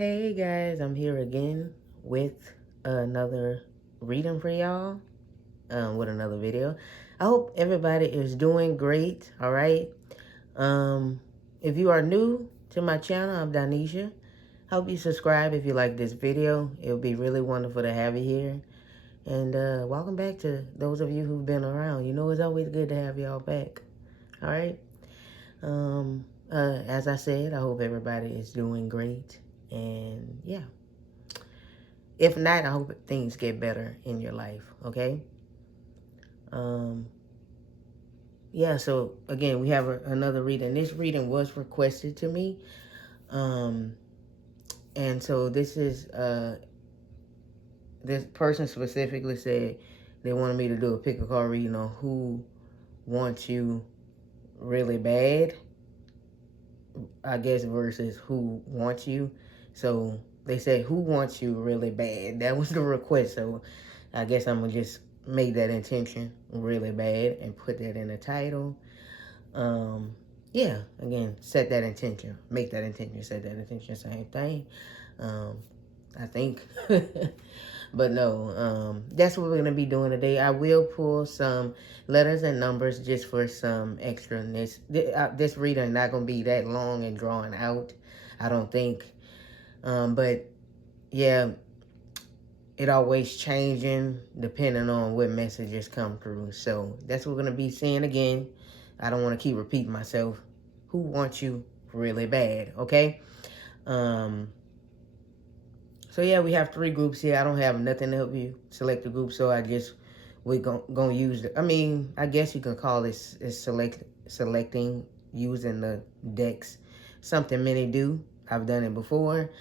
Hey guys, I'm here again with another reading for y'all, with another video. I hope everybody is doing great, all right? If you are new to my channel, I'm Donnescha. Hope you subscribe if you like this video. It would be really wonderful to have you here. And welcome back to those of you who've been around. You know, it's always good to have y'all back, all right? As I said, I hope everybody is doing great. And yeah. If not, I hope things get better in your life, okay? Yeah, so again, we have another reading. This reading was requested to me. And so this is, this person specifically said they wanted me to do a pick a card reading on who wants you really bad, I guess, versus who wants you. So they said, who wants you really bad? That was the request. So I guess I'm going to just make that intention really bad and put that in the title. Yeah, again, set that intention. Make that intention, set that intention, same thing. I think. But no, that's what we're going to be doing today. I will pull some letters and numbers just for some extraness. This reading is not going to be that long and drawn out, I don't think. But yeah, it always changing depending on what messages come through. So that's what we're going to be seeing again. I don't want to keep repeating myself. Who wants you really bad, okay? So yeah, we have 3 groups here. I don't have nothing to help you select a group, so I guess we're gonna use I mean, I guess you can call this selecting using the decks. Something many do. I've done it before.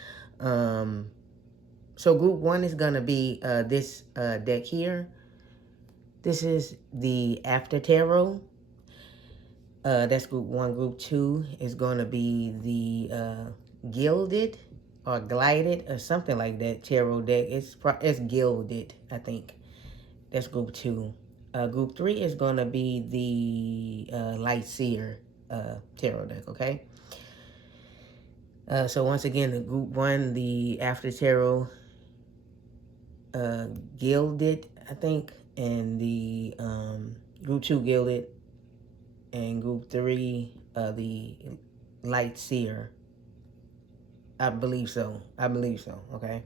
So group 1 is gonna be this deck here. This is the After Tarot. That's group 1. Group 2 is gonna be the Gilded or Glided or something like that tarot deck. It's Gilded, I think. That's group 2. Group 3 is gonna be the Light Seer tarot deck. Okay. So once again, the group 1, the After Tarot, Gilded, I think, and the group 2 Gilded, and group 3 the Light Seer. I believe so. Okay.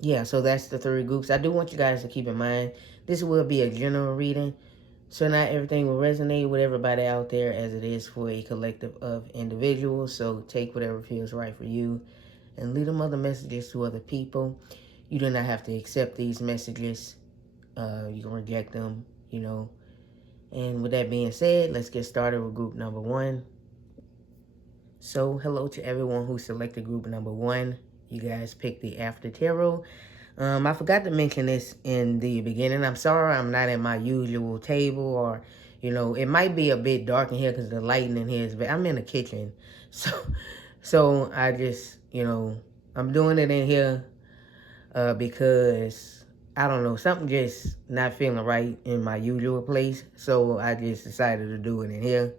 Yeah, so that's the 3 groups. I do want you guys to keep in mind, this will be a general reading. So not everything will resonate with everybody out there as it is for a collective of individuals. So take whatever feels right for you and leave them other messages to other people. You do not have to accept these messages. You can reject them, you know. And with that being said, let's get started with group number 1. So, hello to everyone who selected group number 1. You guys picked the After Tarot. I forgot to mention this in the beginning. I'm sorry I'm not at my usual table, or, you know, it might be a bit dark in here because the lighting in here is, but I'm in the kitchen. So I just, you know, I'm doing it in here because, I don't know, something just not feeling right in my usual place. So I just decided to do it in here.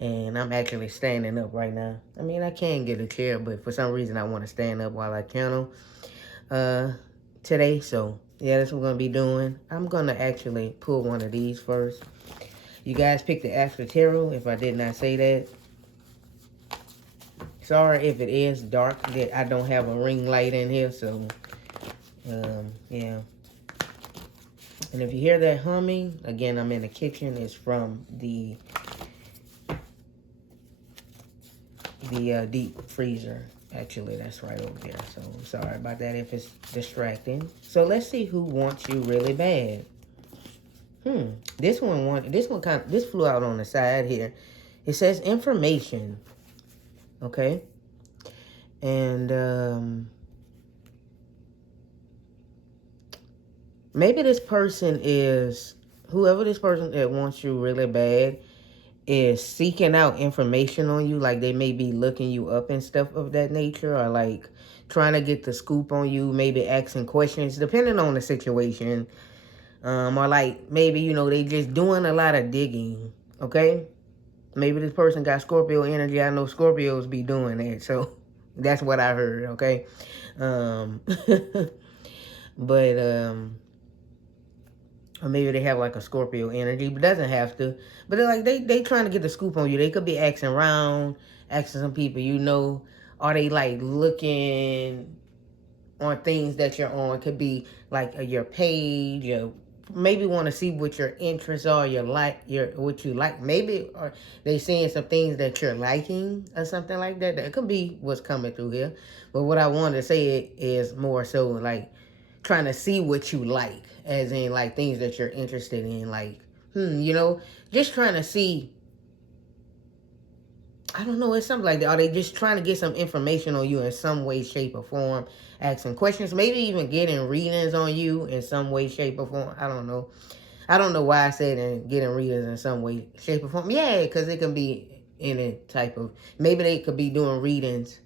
And I'm actually standing up right now. I mean, I can get a chair, but for some reason I want to stand up while I channel today. So, yeah, that's what we're going to be doing. I'm going to actually pull one of these first. You guys picked the After Tarot, if I did not say that. Sorry if it is dark. I don't have a ring light in here, so, yeah. And if you hear that humming, again, I'm in the kitchen. It's from the deep freezer. Actually, that's right over there. So I'm sorry about that if it's distracting. So let's see who wants you really bad. This flew out on the side here. It says information. Okay. And maybe this person is, whoever this person that wants you really bad is seeking out information on you. Like they may be looking you up and stuff of that nature, or like trying to get the scoop on you, maybe asking questions depending on the situation, or like maybe, you know, they just doing a lot of digging. Okay. Maybe this person got Scorpio energy. I know Scorpios be doing that, so that's what I heard, okay? Um, but, or maybe they have like a Scorpio energy, but doesn't have to. But they're like, they trying to get the scoop on you. They could be asking around, asking some people, you know, are they like looking on things that you're on? Could be like your page, your maybe want to see what your interests are, what you like. Maybe or they seeing some things that you're liking or something like that. That could be what's coming through here. But what I wanted to say is more so like trying to see what you like, as in like things that you're interested in, like you know, just trying to see. I don't know, it's something like that. Are they just trying to get some information on you in some way, shape, or form? Asking questions, maybe even getting readings on you in some way, shape, or form. I don't know. I don't know why I said and getting readings in some way, shape, or form. Yeah, because it can be any type of. Maybe they could be doing readings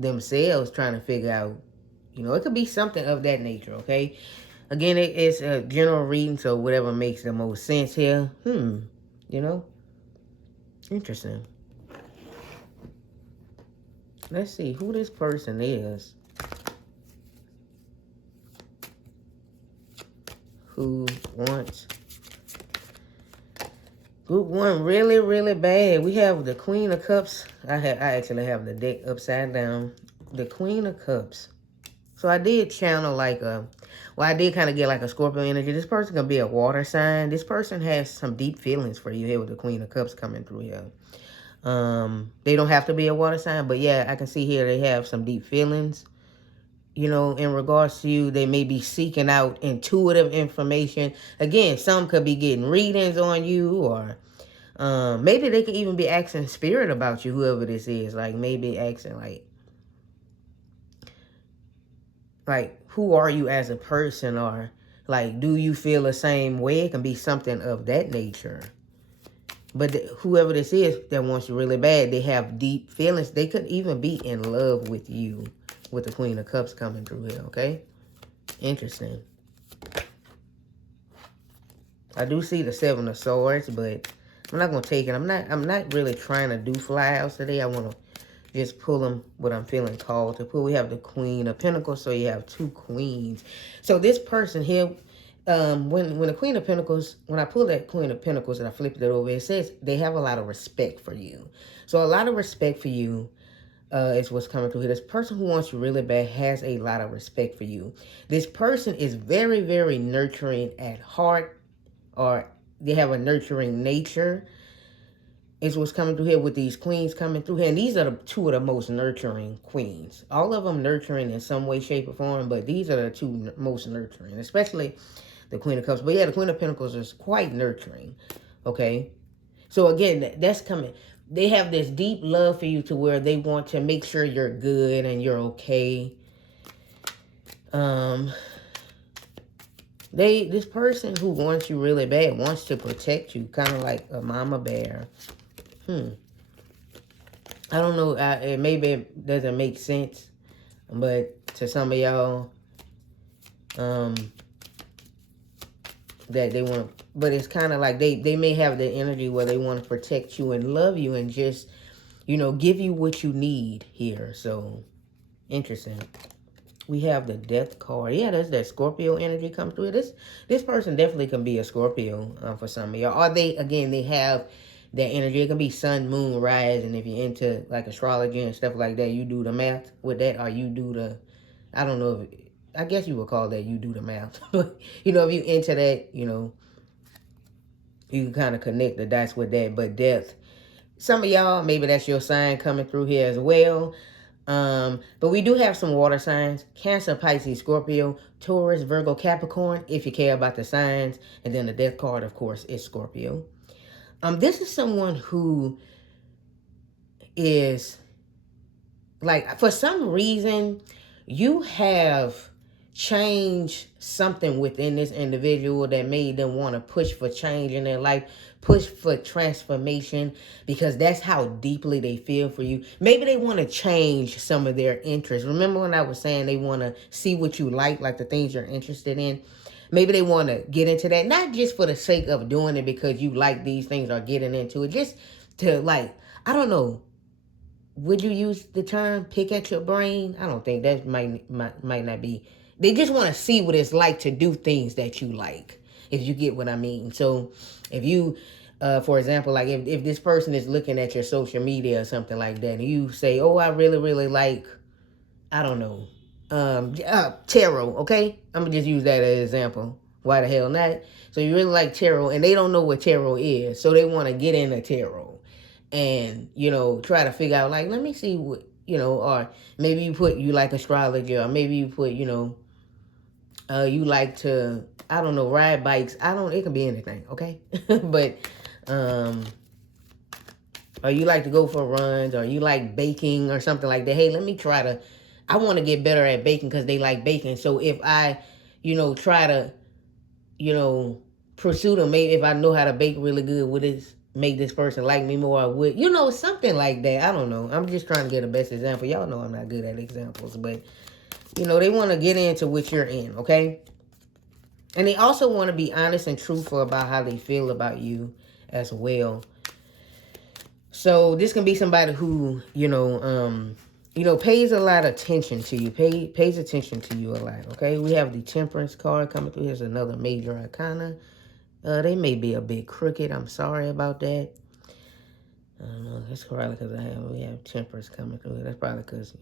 themselves, trying to figure out. You know, it could be something of that nature. Okay. Again, it's a general reading, so whatever makes the most sense here. You know, interesting. Let's see who this person is. Who wants group one really, really bad. We have the Queen of Cups. I actually have the deck upside down. The Queen of Cups. So I did channel like I did kind of get like a Scorpio energy. This person can be a water sign. This person has some deep feelings for you here with the Queen of Cups coming through here. They don't have to be a water sign, but yeah, I can see here they have some deep feelings. You know, in regards to you, they may be seeking out intuitive information. Again, some could be getting readings on you, or maybe they could even be asking spirit about you, whoever this is. Like maybe asking like who are you as a person, or like do you feel the same way? It can be something of that nature. But whoever this is that wants you really bad, they have deep feelings. They could even be in love with you, with the Queen of Cups coming through here, okay? Interesting. I do see the Seven of Swords, but I'm not going to take it. I'm not really trying to do fly outs today. I want to just pull them what I'm feeling called to pull. We have the Queen of Pentacles, so you have two queens. So this person here, when the Queen of Pentacles, when I pull that Queen of Pentacles and I flipped it over, it says they have a lot of respect for you. So a lot of respect for you is what's coming through here. This person who wants you really bad has a lot of respect for you. This person is very, very nurturing at heart, or they have a nurturing nature. Is what's coming through here with these queens coming through here. And these are the two of the most nurturing queens. All of them nurturing in some way, shape, or form, but these are the two most nurturing, especially the Queen of Cups. But yeah, the Queen of Pentacles is quite nurturing, okay? So again, that's coming. They have this deep love for you to where they want to make sure you're good and you're okay. This person who wants you really bad wants to protect you, kind of like a mama bear. I don't know. Maybe it doesn't make sense, but to some of y'all, that they want to, but it's kind of like they may have the energy where they want to protect you and love you and just, you know, give you what you need here. So, interesting. We have the Death card. Yeah, there's that Scorpio energy come through. This person definitely can be a Scorpio for some of y'all. Or they have that energy. It can be sun, moon, rise. And if you're into like astrology and stuff like that, you do the math with that. Or you do the, I don't know if, I guess you would call that you do the math. But, you know, if you're into that, you know, you can kind of connect the dots with that. But death, some of y'all, maybe that's your sign coming through here as well. But we do have some water signs: Cancer, Pisces, Scorpio, Taurus, Virgo, Capricorn, if you care about the signs. And then the death card, of course, is Scorpio. This is someone who is, like, for some reason, you have changed something within this individual that made them want to push for change in their life, push for transformation, because that's how deeply they feel for you. Maybe they want to change some of their interests. Remember when I was saying they want to see what you like the things you're interested in? Maybe they want to get into that, not just for the sake of doing it because you like these things or getting into it. Just to like, I don't know. Would you use the term pick at your brain? I don't think that might not be. They just want to see what it's like to do things that you like, if you get what I mean. So if you, for example, like if this person is looking at your social media or something like that, and you say, oh, I really, really like, I don't know, tarot, okay? I'm going to just use that as an example. Why the hell not? So you really like tarot, and they don't know what tarot is, so they want to get into tarot. And, try to figure out, like, let me see what, or maybe you like astrology, or maybe you put, you like to, I don't know, ride bikes. It can be anything, okay? But, or you like to go for runs, or you like baking or something like that. Hey, I want to get better at baking because they like baking. So if I, try to, pursue them, maybe if I know how to bake really good, would it make this person like me more? Would, something like that. I don't know. I'm just trying to get the best example. Y'all know I'm not good at examples, but, they want to get into what you're in, okay? And they also want to be honest and truthful about how they feel about you as well. So this can be somebody who, pays a lot of attention to you, pays attention to you a lot, okay? We have the Temperance card coming through. Here's another major arcana. They may be a bit crooked. I'm sorry about that. I don't know. That's probably because we have Temperance coming through. That's probably because,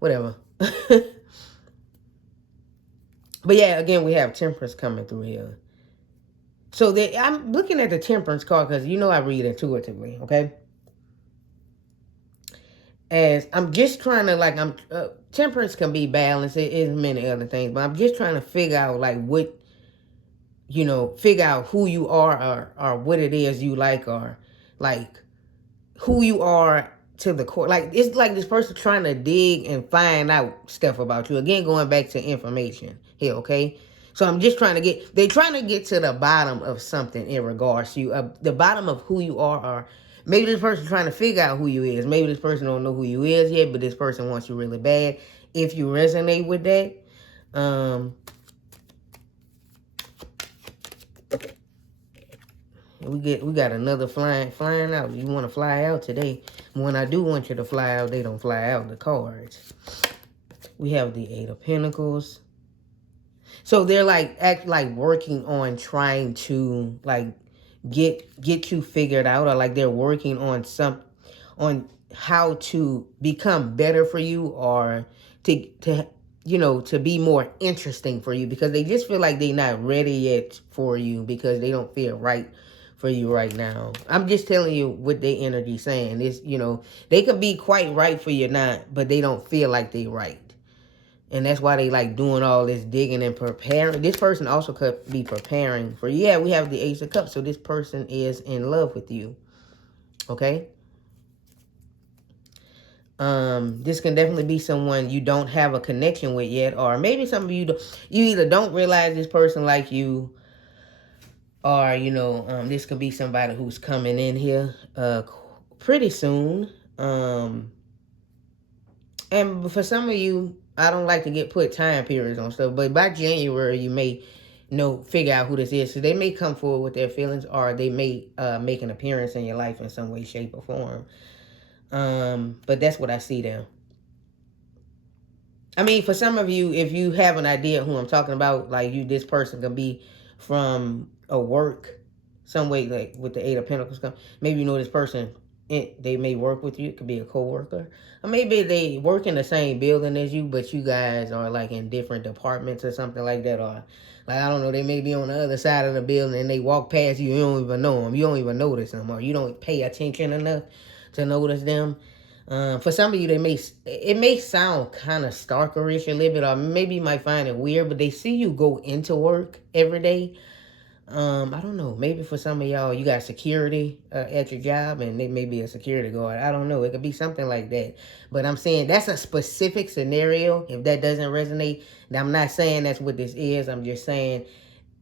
whatever. But yeah, again, we have Temperance coming through here. So I'm looking at the Temperance card because, I read intuitively, okay? As I'm just trying to, Temperance can be balanced. It is many other things, but I'm just trying to figure out, like, what, figure out who you are, or what it is you like, or like who you are to the core. Like, it's like this person trying to dig and find out stuff about you. Again, going back to information here, okay? So I'm just they're trying to get to the bottom of something in regards to you, the bottom of who you are, or maybe this person trying to figure out who you is. Maybe this person don't know who you is yet, but this person wants you really bad. If you resonate with that, we got another flying out. You want to fly out today? When I do want you to fly out, they don't fly out the cards. We have the Eight of Pentacles. So they're act like working on trying to get you figured out, or like they're working on on how to become better for you, or to be more interesting for you, because they just feel like they're not ready yet for you, because they don't feel right for you right now. I'm just telling you what their energy saying. Is, they could be quite right for you now, but they don't feel like they right. And that's why they like doing all this digging and preparing. This person also could be preparing for you. Yeah, we have the Ace of Cups. So this person is in love with you. Okay? This can definitely be someone you don't have a connection with yet. Or maybe some of you either don't realize this person like you, or, this could be somebody who's coming in here pretty soon. And for some of you, I don't like to put time periods on stuff, but by January, you may figure out who this is. So they may come forward with their feelings, or they may make an appearance in your life in some way, shape, or form. But that's what I see there. I mean, for some of you, if you have an idea who I'm talking about, like this person can be from a work, some way, like with the Eight of Pentacles. Maybe this person, they may work with you. It could be a co-worker. Or maybe they work in the same building as you, but you guys are like in different departments or something like that. Or like, I don't know, they may be on the other side of the building and they walk past you. You don't even know them. You don't even notice them, or you don't pay attention enough to notice them. For some of you, it may sound kind of stalkerish a little bit, or maybe you might find it weird, but they see you go into work every day. I don't know. Maybe for some of y'all, you got security at your job, and they may be a security guard. I don't know. It could be something like that. But I'm saying that's a specific scenario. If that doesn't resonate, now I'm not saying that's what this is. I'm just saying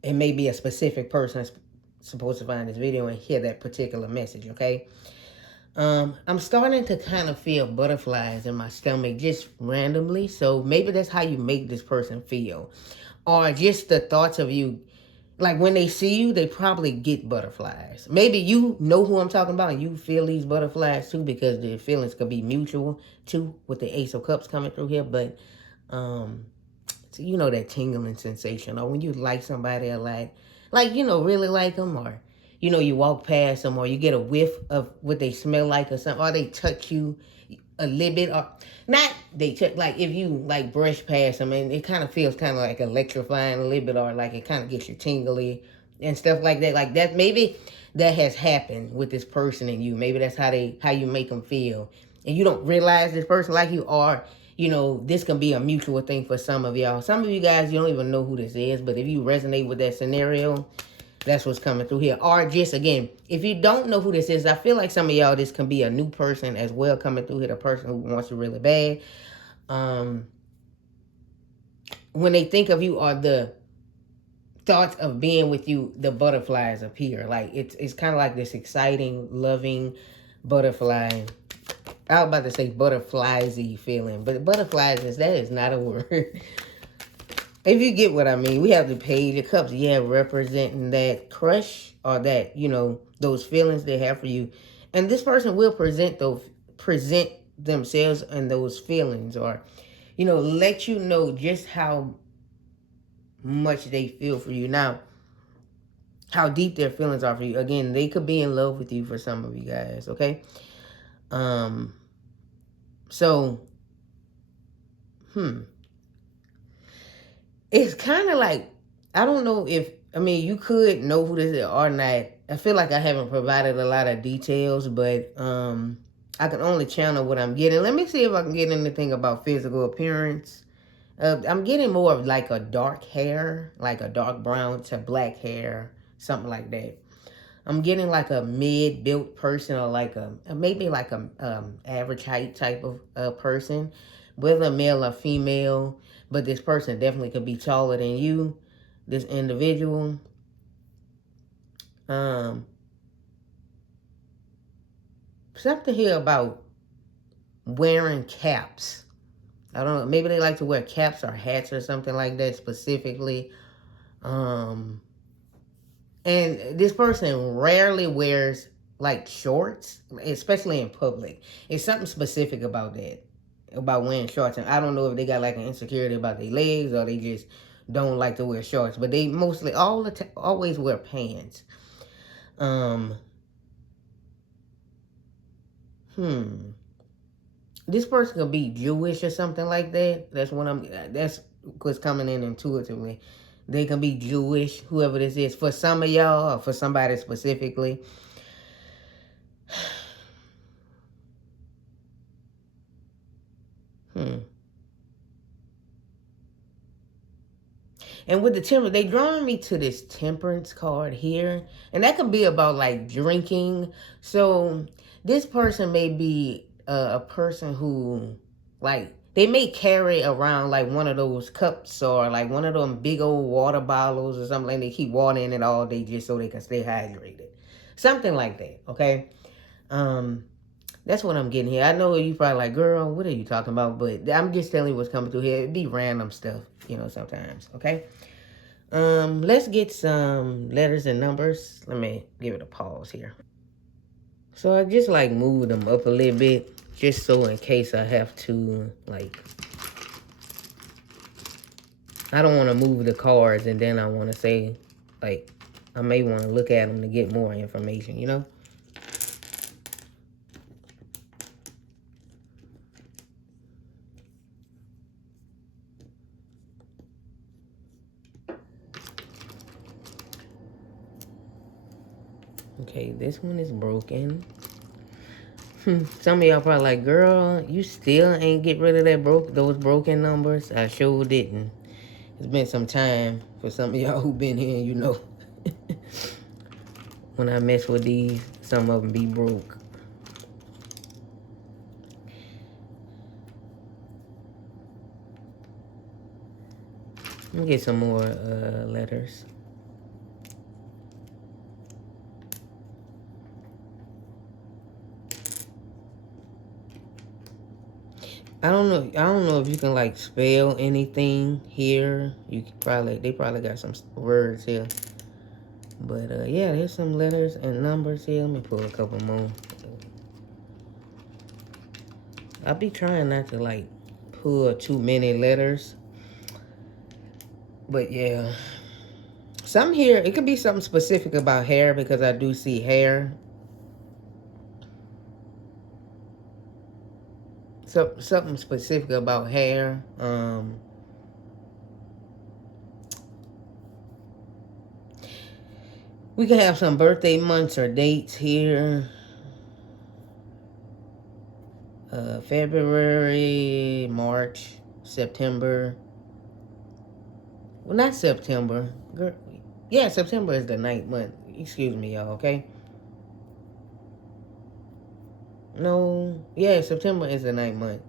it may be a specific person that's supposed to find this video and hear that particular message, okay? I'm starting to kind of feel butterflies in my stomach just randomly. So maybe that's how you make this person feel. Or just the thoughts of you. like when they see you, they probably get butterflies. Maybe you know who I'm talking about and you feel these butterflies too, because the feelings could be mutual too with the Ace of Cups coming through here. But so you know that tingling sensation, or when you like somebody a lot, like, you know, really like them, or, you know, you walk past them, or you get a whiff of what they smell like or something, or they touch you a little bit, or not they touch, like if you like brush past them and it kind of feels kind of like electrifying a little bit, or like it kind of gets you tingly and stuff like that. Like that, maybe that has happened with this person and you. Maybe that's how you make them feel, and you don't realize this person like you are. You know, this can be a mutual thing for some of y'all. Some of you guys, you don't even know who this is, but if you resonate with that scenario, that's what's coming through here. Or just, again, if you don't know who this is, I feel like some of y'all, this can be a new person as well coming through here, the person who wants you really bad. When they think of you, or the thoughts of being with you, the butterflies appear. Like, it's kind of like this exciting, loving butterfly. I was about to say butterfliesy feeling, but butterflies, that is not a word. If you get what I mean, we have the Page of Cups, yeah, representing that crush, or that, you know, those feelings they have for you. And this person will present themselves and those feelings, or, you know, let you know just how much they feel for you. Now, how deep their feelings are for you. Again, they could be in love with you for some of you guys, okay? So, it's kind of like, I don't know if, I mean, you could know who this is or not. I feel like I haven't provided a lot of details, but I can only channel what I'm getting. Let me see if I can get anything about physical appearance. I'm getting more of like a dark hair, like a dark brown to black hair, something like that. I'm getting like a mid-built person, or like maybe like a average height type of person, whether a male or female. But this person definitely could be taller than you, this individual. Something here about wearing caps. I don't know. Maybe they like to wear caps or hats or something like that specifically. And this person rarely wears like shorts, especially in public. It's something specific about that, about wearing shorts. And I don't know if they got like an insecurity about their legs, or they just don't like to wear shorts. But they mostly always wear pants. This person could be Jewish or something like that. That's what's coming in intuitively. They can be Jewish, whoever this is. For some of y'all, or for somebody specifically. And with the temperance, they drawing me to this temperance card here. And that could be about like drinking. So this person may be a person who, like, they may carry around like one of those cups, or like one of them big old water bottles or something. Like they keep water in it all day just so they can stay hydrated. Something like that, okay? That's what I'm getting here. I know you probably like, girl, what are you talking about? But I'm just telling you what's coming through here. It'd be random stuff, you know, sometimes, okay? Let's get some letters and numbers. Let me give it a pause here. So I just like move them up a little bit, just so in case I have to, like, I don't want to move the cards and then I want to say, like, I may want to look at them to get more information, you know? Okay, this one is broken. Some of y'all probably like, girl, you still ain't get rid of those broken numbers? I sure didn't. It's been some time for some of y'all who been here, you know. When I mess with these, some of them be broke. Let me get some more letters. I don't know if you can like spell anything here. They probably got some words here. But yeah, there's some letters and numbers here. Let me pull a couple more. I'll be trying not to like pull too many letters. But yeah. Some here, it could be something specific about hair because I do see hair. So, something specific about hair. We can have some birthday months or dates here. February, March, September. Well, not September. Yeah, September is the 9th month. Excuse me, y'all, okay? No. Yeah, September is the 9th month.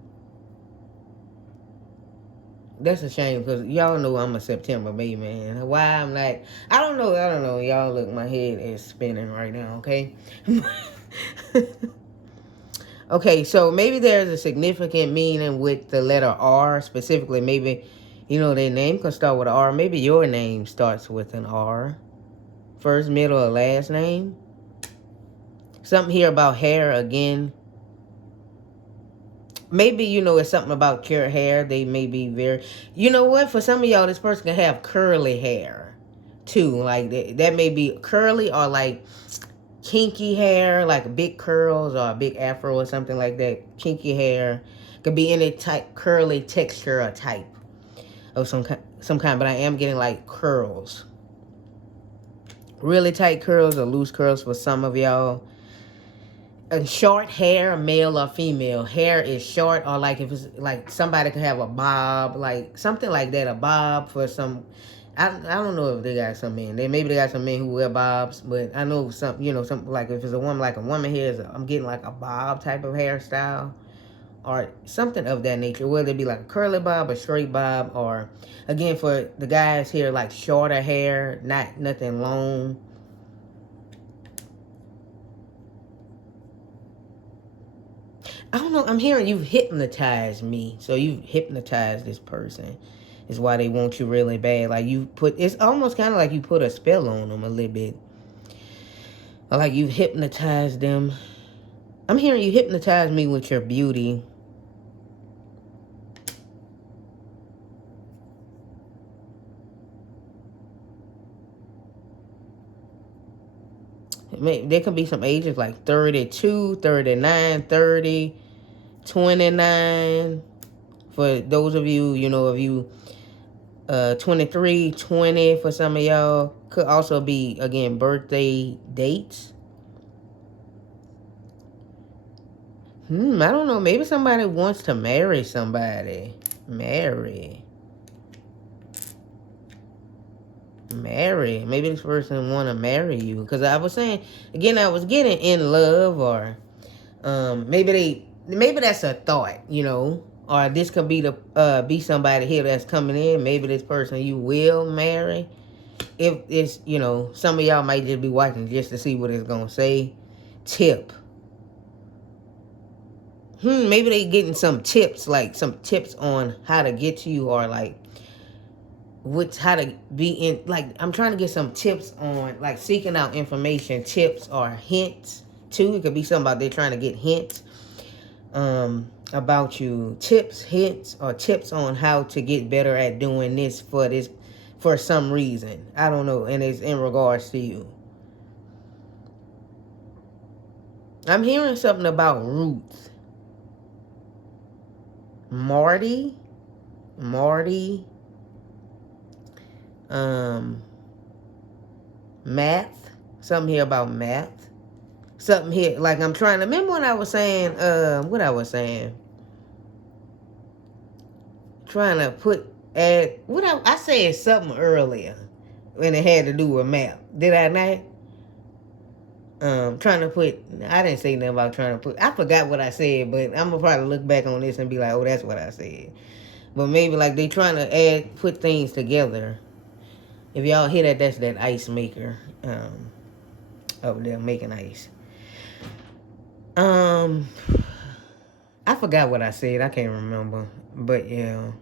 That's a shame because y'all know I'm a September baby, man. Why I'm like, I don't know. Y'all look, my head is spinning right now, okay? Okay, so maybe there's a significant meaning with the letter R, specifically maybe, their name could start with R. Maybe your name starts with an R. First, middle, or last name. Something here about hair again. Maybe, it's something about your hair. They may be very... You know what? For some of y'all, this person can have curly hair, too. Like, that may be curly or, like, kinky hair, like big curls or a big afro or something like that. Kinky hair. Could be any type, curly texture or type of some kind. But I am getting, like, curls. Really tight curls or loose curls for some of y'all. And short hair, male or female. Hair is short, or like if it's like somebody could have a bob, like something like that, a bob for some. I don't know if they got some men. Maybe they got some men who wear bobs, but I know some, some like if it's a woman, like a woman here, I'm getting like a bob type of hairstyle or something of that nature. Whether it be like a curly bob, a straight bob, or again for the guys here, like shorter hair, nothing long. I don't know. I'm hearing you've hypnotized me. So you've hypnotized this person. Is why they want you really bad. Like it's almost kind of like you put a spell on them a little bit. Or like you've hypnotized them. I'm hearing you hypnotize me with your beauty. There could be some ages like 32, 39, 30, 29. For those of you, if you 23, 20 for some of y'all. Could also be, again, birthday dates. I don't know. Maybe somebody wants to marry somebody. Marry. Maybe this person want to marry you. Because I was saying, again, I was getting in love, or maybe that's a thought, or this could be somebody here that's coming in. Maybe this person you will marry. If it's, some of y'all might just be watching just to see what it's going to say. Tip. Maybe they getting some tips, like some tips on how to get to you, or like how to be in, like I'm trying to get some tips on like seeking out information, tips or hints too. It could be something about they're trying to get hints about you. Tips, hints, or tips on how to get better at doing this for some reason. I don't know, and it's in regards to you. I'm hearing something about roots. Marty. Math. Something here about math. Something here, like I'm trying to remember what I was saying. What I was saying. Trying to I said something earlier when it had to do with math. Did I not? I didn't say nothing about I forgot what I said, but I'm gonna probably look back on this and be like, oh, that's what I said. But maybe like they trying to put things together. If y'all hear that, that's that ice maker over there making ice. I forgot what I said. I can't remember. But yeah.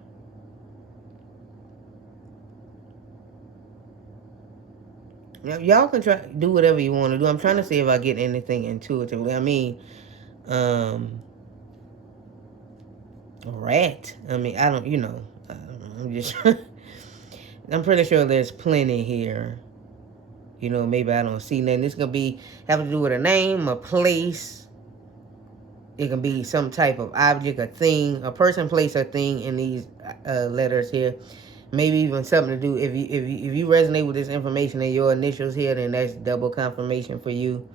Y'all can try do whatever you want to do. I'm trying to see if I get anything intuitively. I mean, a rat. I mean, I don't. I'm just. I'm pretty sure there's plenty here. Maybe I don't see nothing. This gonna be have to do with a name, a place. It can be some type of object, a thing, a person, place, or thing in these letters here. Maybe even something to do. If you resonate with this information and your initials here, then that's double confirmation for you.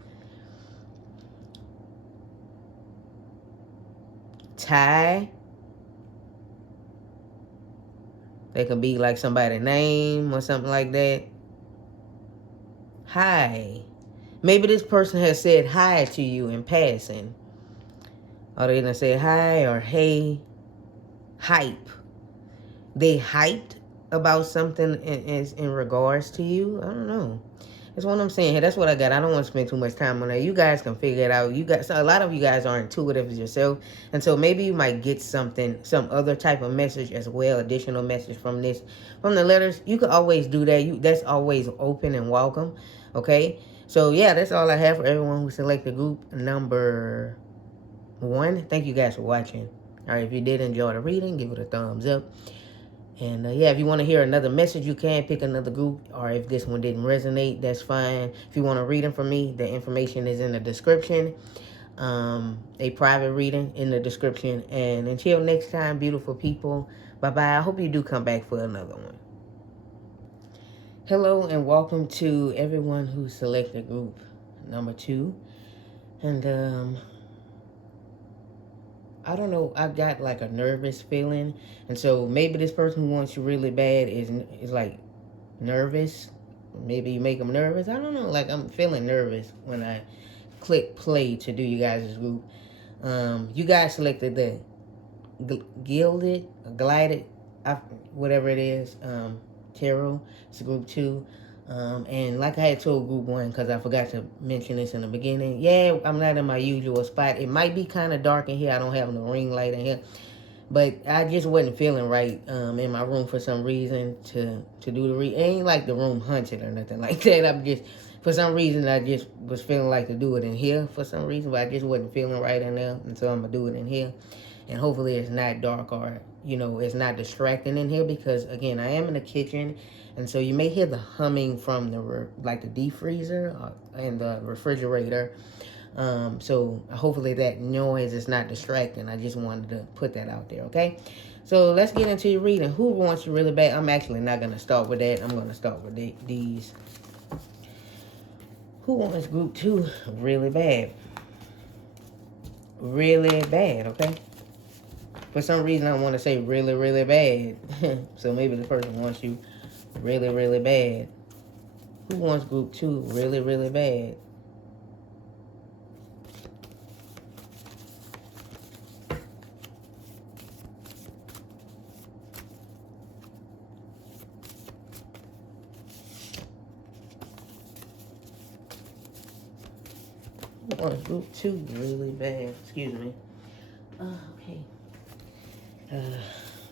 Tie. That could be like somebody's name or something like that. Hi. Maybe this person has said hi to you in passing. Or they're gonna say hi or hey. Hype. They hyped about something in regards to you. I don't know. That's what I'm saying here. That's what I got. I don't want to spend too much time on that. You guys can figure it out. So a lot of you guys are intuitive yourself, and so maybe you might get some other type of message as well, additional message from the letters. You can always do that. That's always open and welcome. Okay. So yeah, that's all I have for everyone who selected group number 1. Thank you guys for watching. All right, if you did enjoy the reading, give it a thumbs up. And yeah, if you want to hear another message, you can pick another group. Or if this one didn't resonate, that's fine. If you want a reading from me, the information is in the description. A private reading in the description. And until next time, beautiful people, bye-bye. I hope you do come back for another one. Hello and welcome to everyone who selected group number 2. And I don't know, I got like a nervous feeling. And so maybe this person who wants you really bad is like nervous. Maybe you make them nervous. I don't know, like I'm feeling nervous when I click play to do you guys' group. You guys selected the glided, whatever it is, tarot. It's group 2. And like I had told group 1, because I forgot to mention this in the beginning, yeah, I'm not in my usual spot. It might be kind of dark in here. I don't have no ring light in here. But I just wasn't feeling right in my room for some reason to do the read. It ain't like the room haunted or nothing like that. I'm just, for some reason, I just was feeling like to do it in here for some reason. But I just wasn't feeling right in there. And so I'm going to do it in here. And hopefully it's not dark or, it's not distracting in here. Because, again, I am in the kitchen. And so you may hear the humming from the deep freezer and the refrigerator. So hopefully that noise is not distracting. I just wanted to put that out there, okay? So let's get into your reading. Who wants you really bad? I'm actually not going to start with that. I'm going to start with these. Who wants group 2 really bad? Really bad, okay? For some reason, I want to say really, really bad. So maybe the person wants you really, really bad. Who wants group 2 really, really bad? Who wants group 2 really bad? Excuse me. Okay.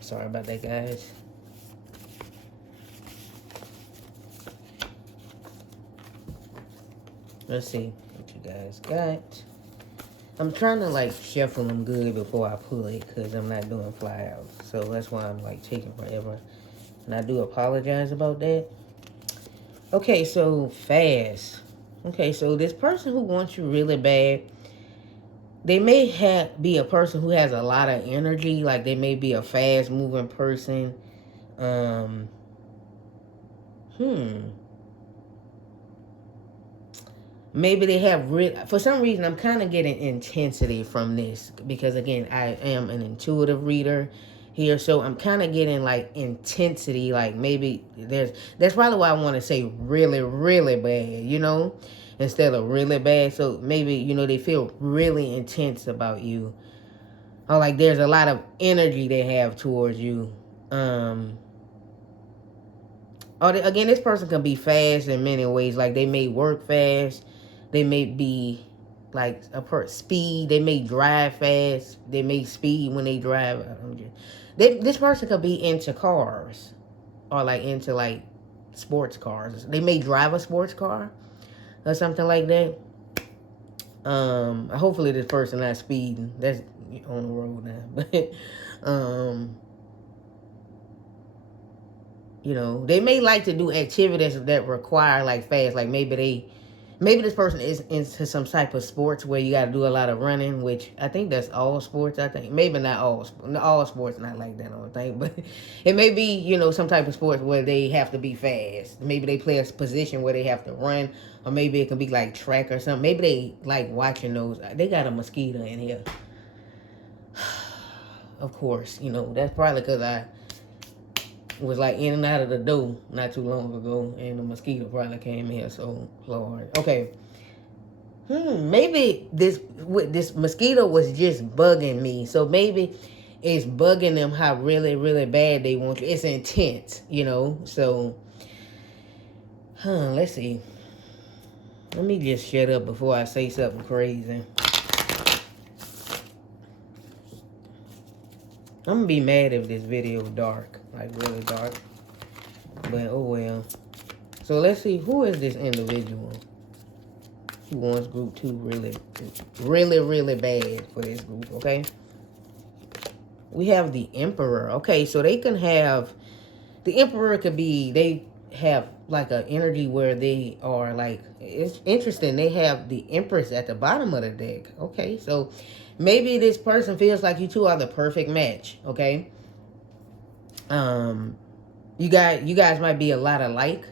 Sorry about that, guys. Let's see what you guys got. I'm trying to shuffle them good before I pull it because I'm not doing fly outs. So that's why I'm taking forever. And I do apologize about that. Okay, so fast. Okay, so this person who wants you really bad, they may be a person who has a lot of energy. Like they may be a fast moving person. Maybe they have for some reason, I'm kind of getting intensity from this because, again, I am an intuitive reader here. So I'm kind of getting intensity. Maybe that's probably why I want to say really, really bad, instead of really bad. So maybe, they feel really intense about you. Or there's a lot of energy they have towards you. Again, this person can be fast in many ways. They may work fast. They may be speed. They may drive fast. They may speed when they drive. This person could be into cars or into sports cars. They may drive a sports car or something like that. Hopefully this person not speeding. That's on the road now. But you know, they may like to do activities that require like fast. Like maybe this person is into some type of sports where you got to do a lot of running, which I think that's all sports. I think maybe not all sports, not like that. I don't think, but it may be, you know, some type of sports where they have to be fast. Maybe they play a position where they have to run, or maybe it can be like track or something. Maybe they like watching those. They got a mosquito in here. Of course, you know, that's probably because I was like in and out of the door not too long ago, and the mosquito probably came in here. So Lord, okay. Maybe this mosquito was just bugging me. So maybe it's bugging them how really, really bad they want you. It's intense, you know. So, let's see. Let me just shut up before I say something crazy. I'm gonna be mad if this video is dark, like really dark. But oh well. So let's see, who is this individual who wants group 2 really, really, really bad for this group, okay? We have the Emperor. Okay, so they can have, the Emperor could be, they have like an energy where they are like, it's interesting, they have the Empress at the bottom of the deck. Okay, so maybe this person feels like you two are the perfect match, okay? You guys might be a lot alike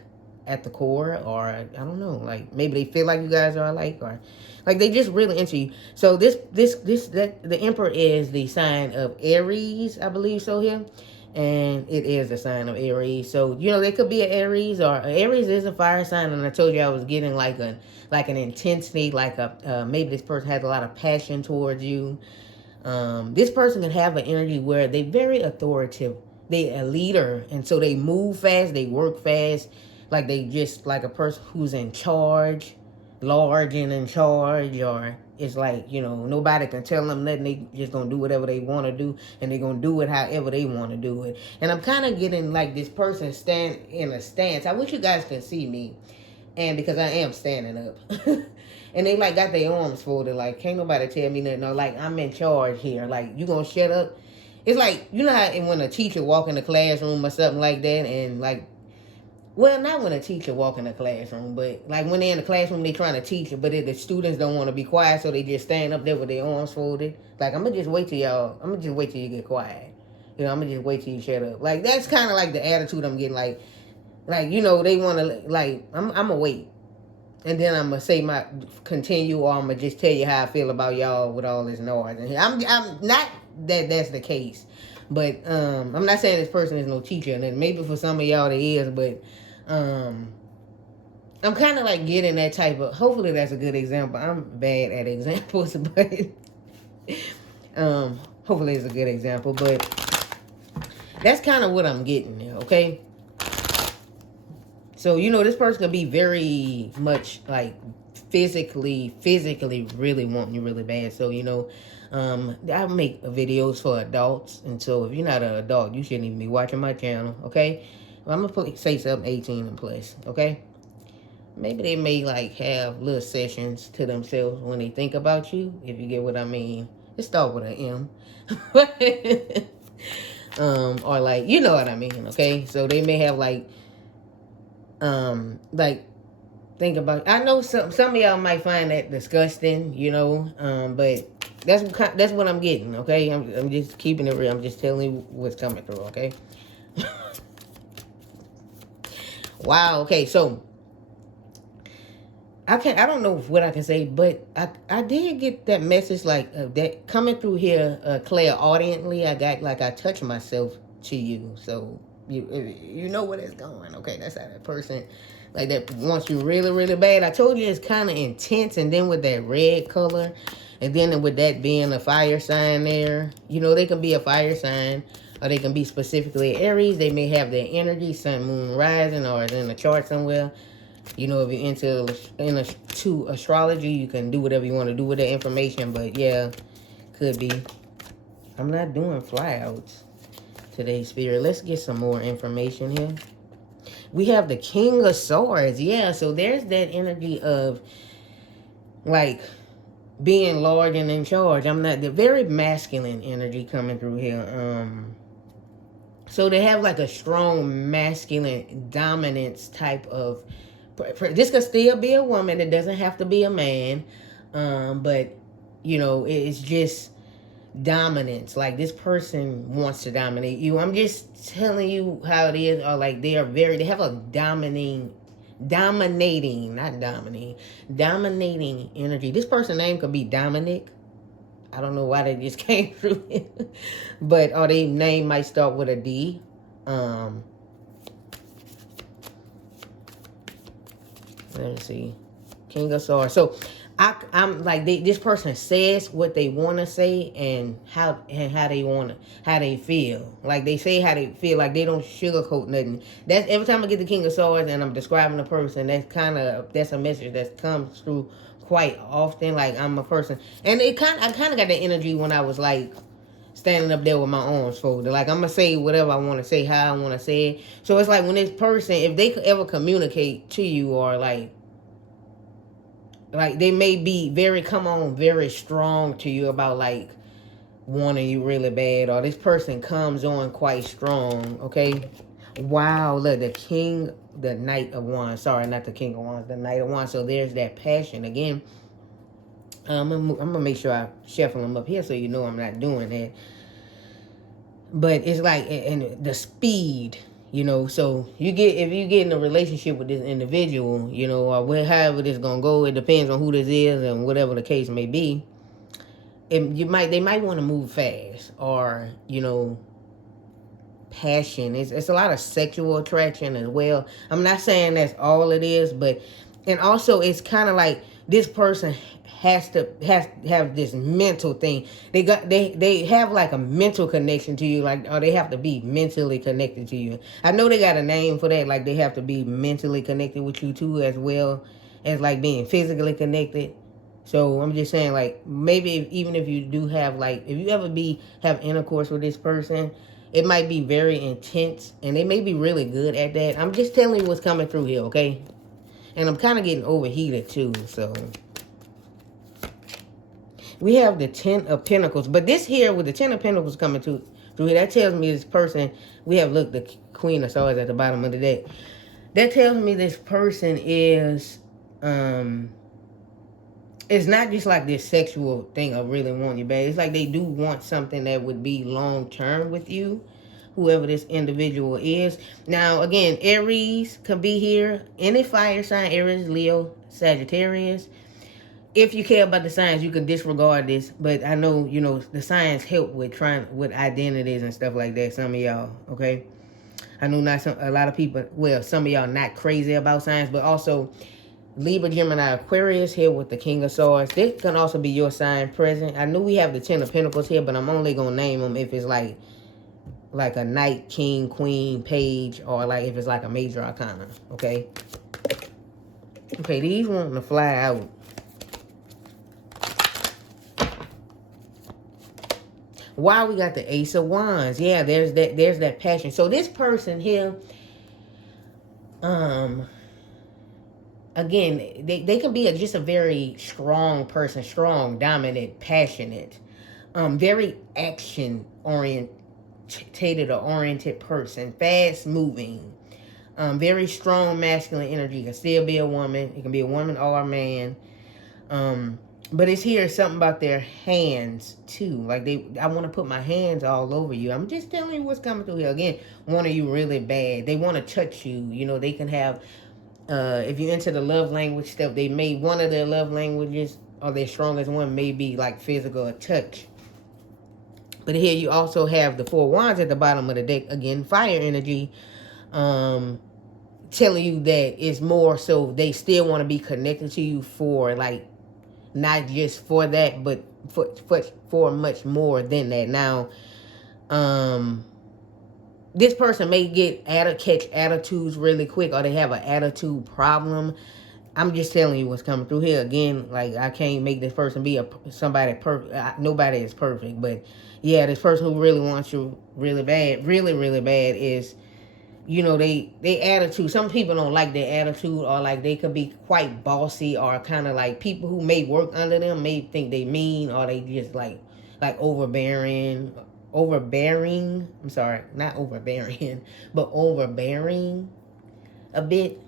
at the core, or I don't know, like maybe they feel like you guys are alike, or like they just really into you. So the Emperor is the sign of Aries, I believe so here. And it is a sign of Aries. So, you know, they could be an Aries, or Aries is a fire sign, and I told you I was getting like an intensity, like maybe this person has a lot of passion towards you. This person can have an energy where they're very authoritative. They're a leader, and so they move fast, they work fast, like they just like a person who's in charge, large and in charge, or it's like, you know, nobody can tell them nothing. They just gonna do whatever they want to do, and they're gonna do it however they want to do it. And I'm kind of getting like this person stand in a stance. I wish you guys could see me, and because I am standing up. And they like got their arms folded, like can't nobody tell me nothing. No, like I'm in charge here. Like you gonna shut up? It's like, you know how when a teacher walk in the classroom or something like that, and like, well, not when a teacher walk in the classroom, but like when they're in the classroom, they trying to teach it, but the students don't want to be quiet, so they just stand up there with their arms folded. Like, I'm gonna just wait till you get quiet. You know, I'm gonna just wait till you shut up. Like, that's kind of like the attitude I'm getting. Like, you know, they want to, like, I'm gonna wait. And then I'm gonna say continue, or I'm gonna just tell you how I feel about y'all with all this noise. And I'm not that that's the case, but I'm not saying this person is no teacher, and maybe for some of y'all it is, but I'm kind of like getting that type of. Hopefully that's a good example. I'm bad at examples, but hopefully it's a good example. But that's kind of what I'm getting there. Okay. So, you know, this person can be very much like physically really wanting you really bad. So, you know, I make videos for adults. And so if you're not an adult, you shouldn't even be watching my channel. Okay. Well, I'm going to say something 18 and plus. Okay. Maybe they may like have little sessions to themselves when they think about you. If you get what I mean. It starts with an M. Or like, you know what I mean. Okay. So they may have like think about, I know some of y'all might find that disgusting, you know, but that's what I'm getting. Okay, I'm just keeping it real. I'm just telling you what's coming through. Okay. Wow. Okay, so I don't know what I can say, but I did get that message like that coming through here clairaudiently. I touched myself to you, so you know where it's going. Okay, that's how that person like that wants you really, really bad. I told you it's kind of intense, and then with that red color, and then with that being a fire sign there, you know, they can be a fire sign, or they can be specifically Aries. They may have their energy, sun, moon, rising, or in a chart somewhere. You know, if you're into astrology, you can do whatever you want to do with that information. But yeah, could be. I'm not doing flyouts today, Spirit. Let's get some more information here. We have the King of Swords. Yeah, so there's that energy of like being large and in charge. I'm not the very masculine energy coming through here. So they have like a strong masculine dominance type of. This could still be a woman. It doesn't have to be a man. But you know, it's just dominance. Like this person wants to dominate you. I'm just telling you how it is. Or like they have a dominating, not dominating, dominating energy. This person's name could be Dominic. I don't know why they just came through it. But or their name might start with a D. Let me see. King of Swords. So I'm like this person says what they want to say and how they feel. Like they say how they feel. Like they don't sugarcoat nothing. That's every time I get the King of Swords and I'm describing a person. That's a message that comes through quite often. Like I'm a person, and I kind of got that energy when I was like standing up there with my arms folded. Like I'm gonna say whatever I want to say, how I want to say it. So it's like when this person, if they could ever communicate to you or like they may be very strong to you about like wanting you really bad, or this person comes on quite strong, okay? Wow, look, the Knight of Wands. Sorry, not the King of Wands, the Knight of Wands. So there's that passion again. I'm gonna make sure I shuffle them up here so you know I'm not doing that. But it's like, and the speed, you know, so if you get in a relationship with this individual, you know, or however this gonna go, it depends on who this is and whatever the case may be. And they might want to move fast, or you know, passion. It's a lot of sexual attraction as well. I'm not saying that's all it is, but and also it's kind of like this person has to have this mental thing. They have like a mental connection to you, like, or they have to be mentally connected to you. I know they got a name for that, like they have to be mentally connected with you too, as well as like being physically connected. So I'm just saying, like, maybe even if you do have like, if you ever have intercourse with this person, it might be very intense, and they may be really good at that. I'm just telling you what's coming through here, okay? And I'm kind of getting overheated too, so. We have the Ten of Pentacles. But this here, with the Ten of Pentacles coming through here, that tells me this person, we have, look, the Queen of Swords at the bottom of the deck. That tells me this person is, it's not just like this sexual thing of really wanting you bad. It's like they do want something that would be long-term with you, whoever this individual is. Now, again, Aries could be here. Any fire sign, Aries, Leo, Sagittarius. If you care about the signs, you can disregard this. But I know, you know, the signs help with identities and stuff like that. Some of y'all, okay? I know a lot of people, well, some of y'all not crazy about signs, but also Libra, Gemini, Aquarius here with the King of Swords. This can also be your sign present. I know we have the Ten of Pentacles here, but I'm only going to name them if it's like a Knight, King, Queen, Page, or like if it's like a major arcana, okay? Okay, these wanting to fly out. Wow, we got the Ace of Wands. Yeah, there's that passion. So this person here, again, they can be just a very strong person, strong, dominant, passionate, very action oriented person, fast moving, very strong masculine energy. It can still be a woman. It can be a woman or a man. But it's here something about their hands too. Like I want to put my hands all over you. I'm just telling you what's coming through here. Again, want you really bad. They want to touch you. You know, they can have, if you're into the love language stuff, one of their love languages or their strongest one may be like physical touch. But here you also have the Four Wands at the bottom of the deck. Again, fire energy. Telling you that it's more so they still want to be connected to you for like, not just for that, but for much more than that. Now, this person may catch attitudes really quick, or they have an attitude problem. I'm just telling you what's coming through here. Again, like I can't make this person be somebody perfect. Nobody is perfect, but yeah, this person who really wants you really bad, really, really bad is you know, they attitude, some people don't like their attitude, or like they could be quite bossy, or kind of like people who may work under them may think they mean, or they just like overbearing, I'm sorry, not overbearing, but overbearing a bit.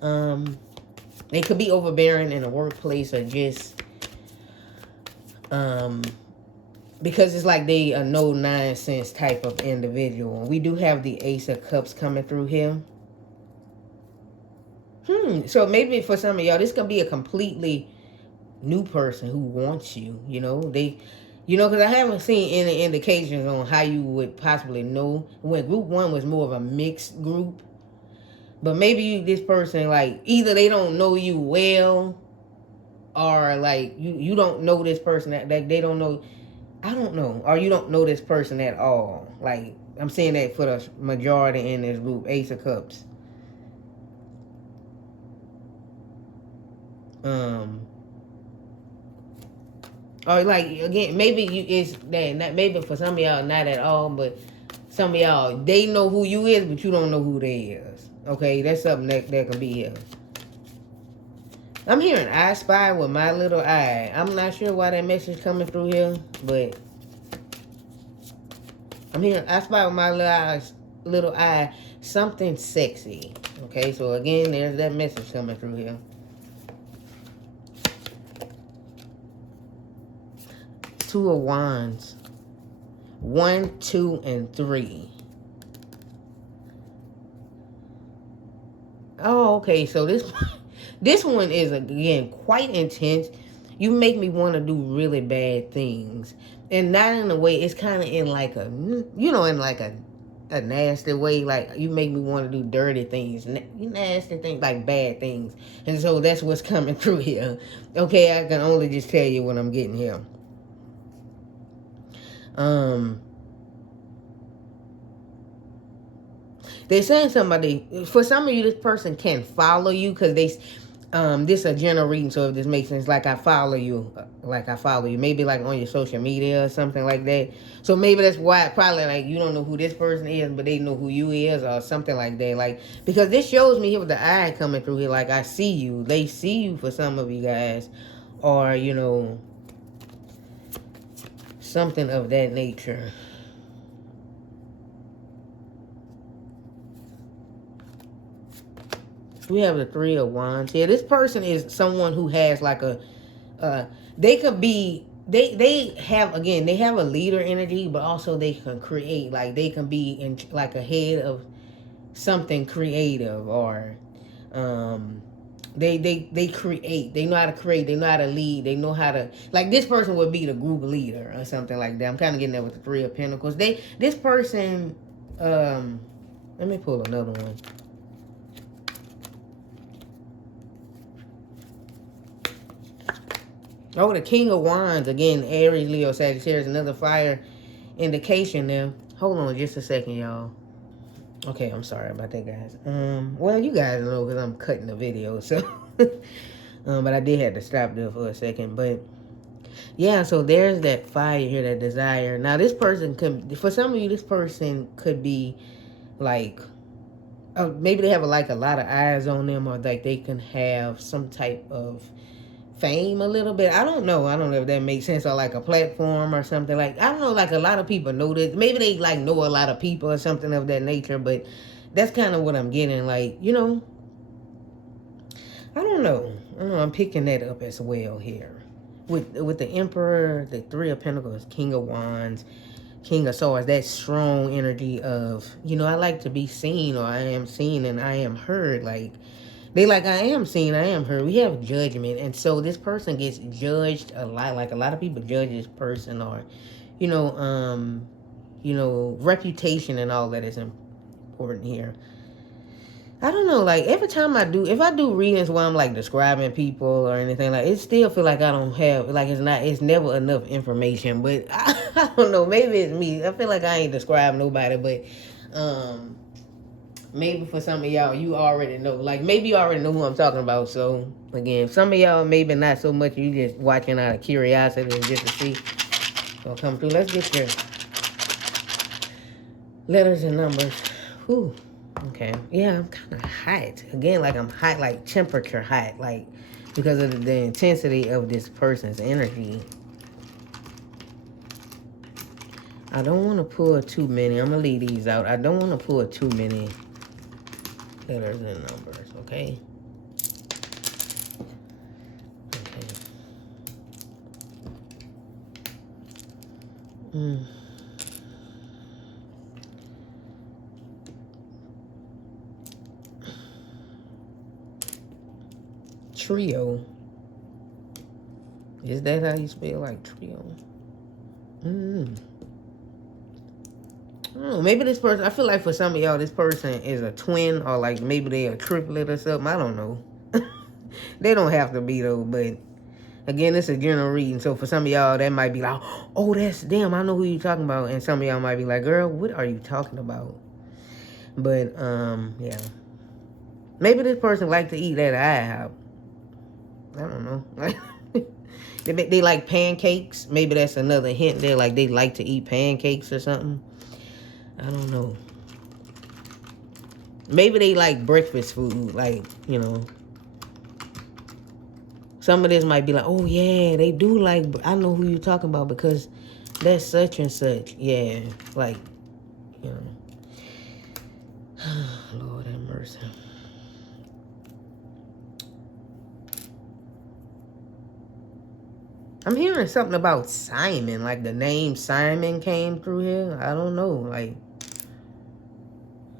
They could be overbearing in the workplace, or just because it's like they a no nonsense type of individual. We do have the Ace of Cups coming through here. So maybe for some of y'all, this could be a completely new person who wants you. You know, because I haven't seen any indications on how you would possibly know. When group one was more of a mixed group, but maybe this person, like, either they don't know you well, or like you don't know this person, that they don't know. I don't know, or you don't know this person at all. Like, I'm saying that for the majority in this group, Ace of Cups. Or like, again, maybe it's that maybe for some of y'all not at all, but some of y'all, they know who you is, but you don't know who they is. Okay, that's something that can be here. I'm hearing I Spy with my little eye. I'm not sure why that message coming through here, but I'm hearing I Spy with my little eye, something sexy. Okay, so again, there's that message coming through here. Two of Wands. 1, 2, and 3. Oh, okay, so this one is, again, quite intense. You make me want to do really bad things. And not in a way, it's kind of in like a, in like a nasty way. Like, you make me want to do dirty things, nasty things, like bad things. And so that's what's coming through here. Okay, I can only just tell you what I'm getting here. They're saying somebody, for some of you, this person can follow you, because this is a general reading, so if this makes sense, like I follow you, maybe like on your social media or something like that. So maybe that's why, probably like you don't know who this person is, but they know who you is, or something like that. Like, because this shows me here with the eye coming through here, like I see you, they see you for some of you guys, or something of that nature. We have the Three of Wands here. This person is someone who has like they could be, they have a leader energy, but also they can create, like they can be in like a head of something creative, or they create, they know how to create, they know how to lead, they know how to, like this person would be the group leader or something like that. I'm kind of getting that with the Three of Pentacles. This person, let me pull another one. Oh, the King of Wands. Again, Aries, Leo, Sagittarius, another fire indication there. Hold on just a second, y'all. Okay, I'm sorry about that, guys. Well, you guys know because I'm cutting the video, so. But I did have to stop there for a second. But, yeah, so there's that fire here, that desire. Now, this person could, for some of you, this person could be, like, maybe they have, like, a lot of eyes on them, or, like, they can have some type of fame a little bit. I don't know if that makes sense, or like a platform or something. Like, I don't know, like a lot of people know this. Maybe they like know a lot of people or something of that nature, but that's kind of what I'm getting. Like, I don't know. I'm picking that up as well here. With the Emperor, the Three of Pentacles, King of Wands, King of Swords, that strong energy of, I like to be seen, or I am seen and I am heard. Like, they like, I am seen, I am heard. We have judgment. And so this person gets judged a lot. Like, a lot of people judge this person, or, reputation and all that is important here. I don't know, like, every time if I do readings where I'm, like, describing people or anything, like, it still feel like I don't have, like, it's never enough information. But, I don't know, maybe it's me. I feel like I ain't describing nobody, but, maybe for some of y'all, you already know. Like, maybe you already know who I'm talking about. So, again, some of y'all, maybe not so much. You just watching out of curiosity and just to see what'll come through. Let's get your letters and numbers. Whew. Okay. Yeah, I'm kind of hot. Again, like I'm hot, like temperature hot, like because of the intensity of this person's energy. I don't want to pull too many. I'm going to leave these out. I don't want to pull too many letters and numbers, okay? Okay. Trio. Is that how you spell, like, trio? Oh, maybe this person, I feel like for some of y'all, this person is a twin, or like maybe they're a triplet or something. I don't know. They don't have to be, though, but again, it's a general reading. So for some of y'all, that might be like, oh, that's them. I know who you're talking about. And some of y'all might be like, girl, what are you talking about? But, yeah. Maybe this person like to eat at IHOP. I don't know. They like pancakes. Maybe that's another hint there. Like they like to eat pancakes or something. I don't know. Maybe they like breakfast food. Like, you know. Some of this might be like, oh, yeah, they do like, I know who you're talking about because that's such and such. Yeah, like, you know. Lord have mercy. I'm hearing something about Simon. Like the name Simon came through here. I don't know.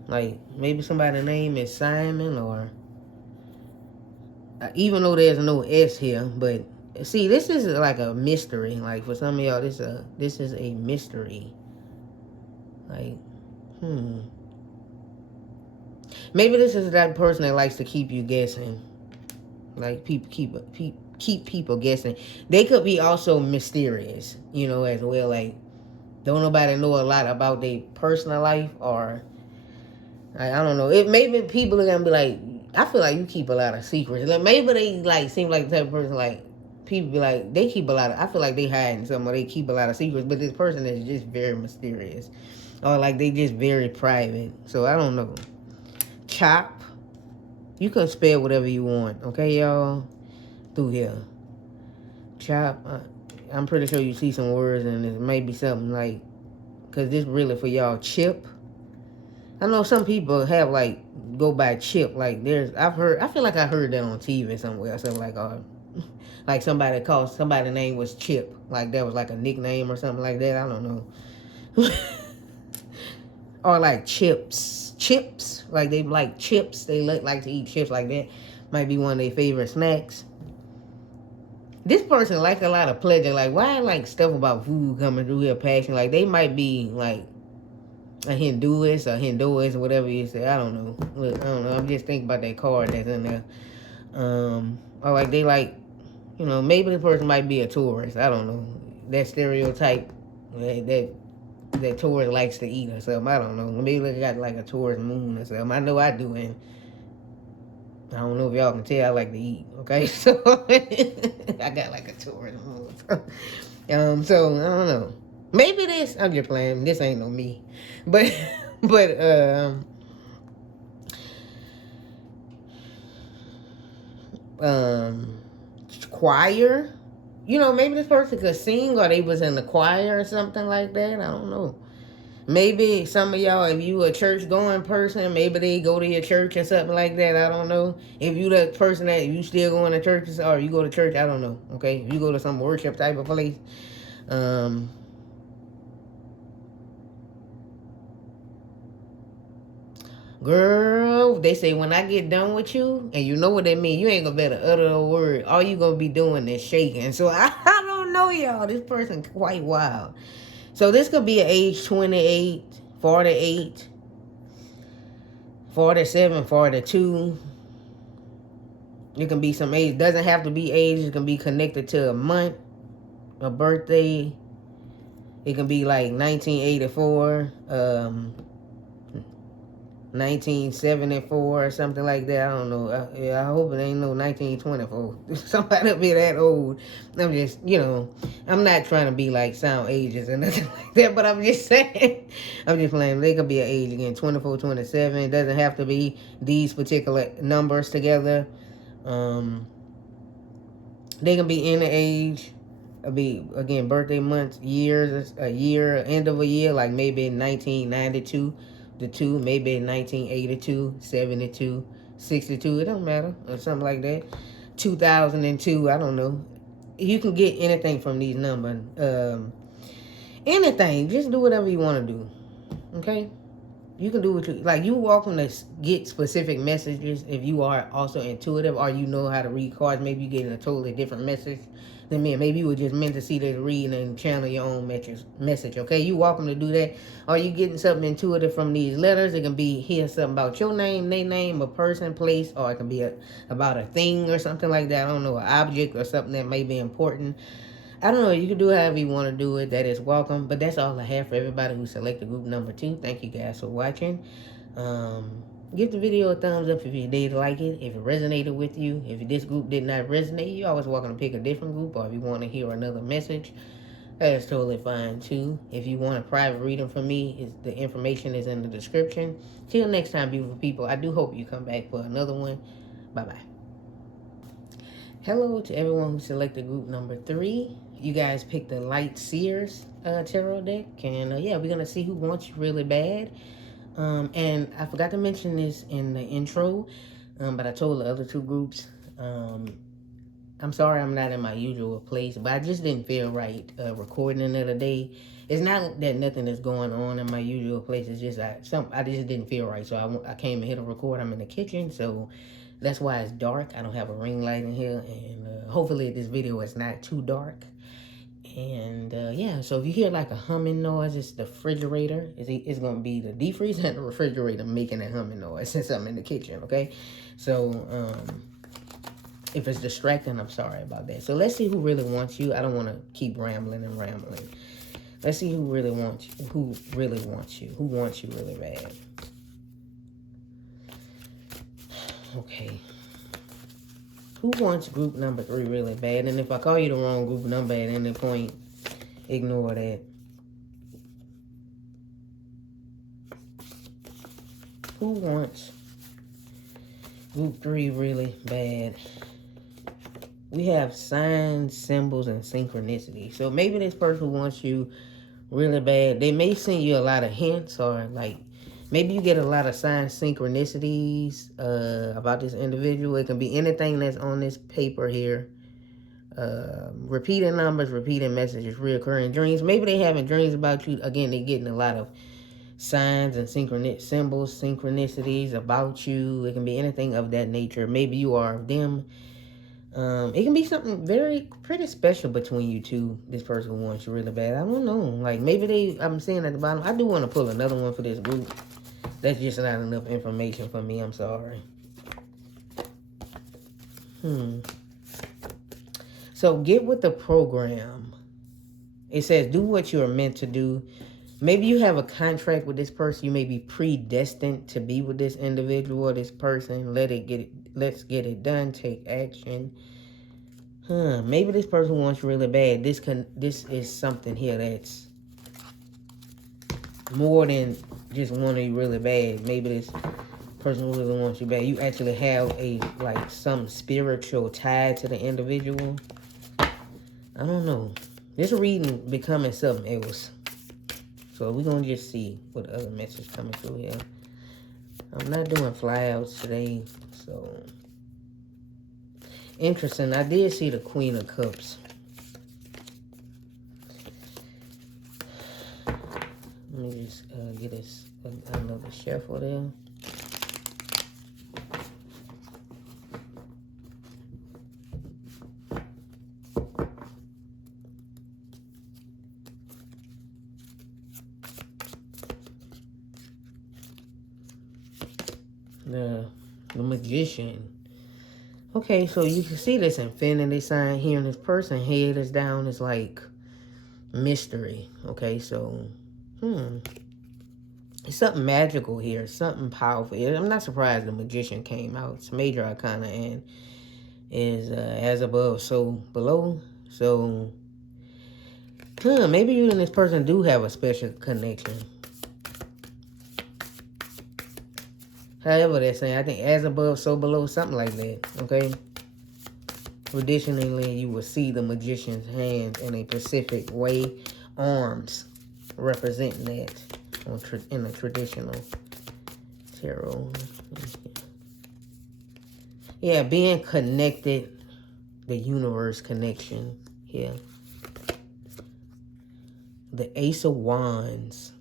Like maybe somebody's name is Simon, or even though there's no S here, but see, this is like a mystery. Like for some of y'all, this is a mystery. Like, maybe this is that person that likes to keep you guessing. Like people keep people guessing. They could be also mysterious, you know, as well. Like don't nobody know a lot about their personal life, or I don't know. It maybe people are gonna be like, I feel like you keep a lot of secrets. Like maybe they like seem like the type of person like people be like they keep a lot of. I feel like they hiding something, or they keep a lot of secrets. But this person is just very mysterious, or like they just very private. So I don't know. Chop. You can spell whatever you want, okay, y'all? Through here. Chop. I'm pretty sure you see some words, and it may be something like, because this really for y'all. Chip. I know some people have like go by Chip. Like I feel like I heard that on TV somewhere. Something like somebody called somebody's name was Chip. Like that was like a nickname or something like that. I don't know. Or like chips. Like they like chips. They like to eat chips like that. Might be one of their favorite snacks. This person like a lot of pleasure. Like why like stuff about food coming through here passion? Like they might be like a Hinduist or whatever you say. I don't know. Look, I don't know. I'm just thinking about that card that's in there. Or like they like, you know, maybe the person might be a tourist. I don't know. That stereotype that tourist likes to eat or something. I don't know. Maybe they got like a tourist moon or something. I know I do, and I don't know if y'all can tell I like to eat. Okay, so I got like a tourist moon. So I don't know. Maybe this. I'm just playing. This ain't no me, but choir. You know, maybe this person could sing, or they was in the choir or something like that. I don't know. Maybe some of y'all, if you a church going person, maybe they go to your church or something like that. I don't know. If you the person that you still going to churches, or you go to church, I don't know. Okay, if you go to some worship type of place. Girl, they say when I get done with you, and you know what that mean, you ain't gonna better utter a word. All you gonna be doing is shaking. So I don't know, y'all. This person quite wild. So this could be an age 28, 48, 47, 42. It can be some age. Doesn't have to be age. It can be connected to a month, a birthday. It can be like 1984, 1974 or something like that. I don't know. I hope it ain't no 1924. Somebody be that old. I'm just, I'm not trying to be like sound ages or nothing like that, but I'm just saying. I'm just playing. They could be an age again, 24, 27. It doesn't have to be these particular numbers together. They can be any age. Be again birthday months, years, a year, end of a year, like maybe 1992, the two, maybe 1982, 72, 62. It don't matter, or something like that. 2002. I don't know. You can get anything from these numbers. Anything. Just do whatever you want to do. Okay. You can do what you like. You're welcome to get specific messages if you are also intuitive or you know how to read cards. Maybe you get a totally different message than me. Maybe you were just meant to see that read and channel your own message. Okay, you're welcome to do that. Or you getting something intuitive from these letters. It can be here something about your name, their name, a person, place, or it can be about a thing or something like that. I don't know, an object or something that may be important. I don't know. You can do however you want to do it. That is welcome. But that's all I have for everybody who selected group number 2. Thank you guys for watching. Give the video a thumbs up if you did like it. If it resonated with you. If this group did not resonate, you're always welcome to pick a different group. Or if you want to hear another message, that's totally fine too. If you want a private reading from me, the information is in the description. Till next time, beautiful people. I do hope you come back for another one. Bye-bye. Hello to everyone who selected group number 3. You guys picked the Light Seers tarot deck. And yeah, we're going to see who wants you really bad. And I forgot to mention this in the intro, but I told the other 2 groups. I'm sorry I'm not in my usual place, but I just didn't feel right recording another day. It's not that nothing is going on in my usual place. It's just I just didn't feel right. So I came here to record. I'm in the kitchen, so that's why it's dark. I don't have a ring light in here, and hopefully this video is not too dark. And yeah, so if you hear like a humming noise, it's the refrigerator. It's going to be the deep freezer and the refrigerator making that humming noise since I'm in the kitchen, okay? So if it's distracting, I'm sorry about that. So let's see who really wants you. I don't want to keep rambling and rambling. Let's see who really wants you. Who really wants you. Who wants you really bad. Okay. Who wants group number 3 really bad? And if I call you the wrong group number at any point, ignore that. Who wants group 3 really bad? We have signs, symbols, and synchronicity. So maybe this person wants you really bad. They may send you a lot of hints, or like maybe you get a lot of signs, synchronicities about this individual. It can be anything that's on this paper here. Repeating numbers, repeating messages, reoccurring dreams. Maybe they having dreams about you. Again, they're getting a lot of signs and symbols, synchronicities about you. It can be anything of that nature. Maybe you are of them. It can be something pretty special between you two. This person wants you really bad. I don't know. Like maybe I'm seeing at the bottom. I do want to pull another one for this group. That's just not enough information for me. I'm sorry. So get with the program. It says do what you are meant to do. Maybe you have a contract with this person. You may be predestined to be with this individual or this person. Let's get it done. Take action. Maybe this person wants you really bad. This is something here that's more than just wanting you really bad. Maybe this person really wants you bad. You actually have some spiritual tie to the individual. I don't know. This reading becoming something else. So we're going to just see what other message coming through here. I'm not doing flyouts today, so. Interesting. I did see the Queen of Cups. Let me just get us another shuffle there. The Magician. Okay, so you can see this infinity sign here, and this person head is down. It's like mystery. Okay, so It's something magical here, something powerful. I'm not surprised the Magician came out. It's major arcana and is as above, so below. So, maybe you and this person do have a special connection. However, they're saying, I think as above, so below, something like that. Okay. Traditionally, you will see the Magician's hands in a specific way, arms representing that in the traditional tarot. Yeah, being connected, the universe connection here. The Ace of Wands.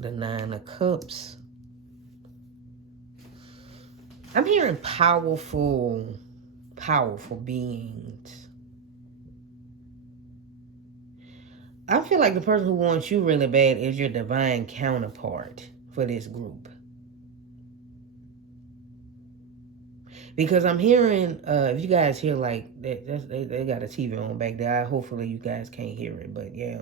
The Nine of Cups. I'm hearing powerful, powerful beings. I feel like the person who wants you really bad is your divine counterpart for this group. Because I'm hearing, if you guys hear like, they got a TV on back there. Hopefully you guys can't hear it, but yeah.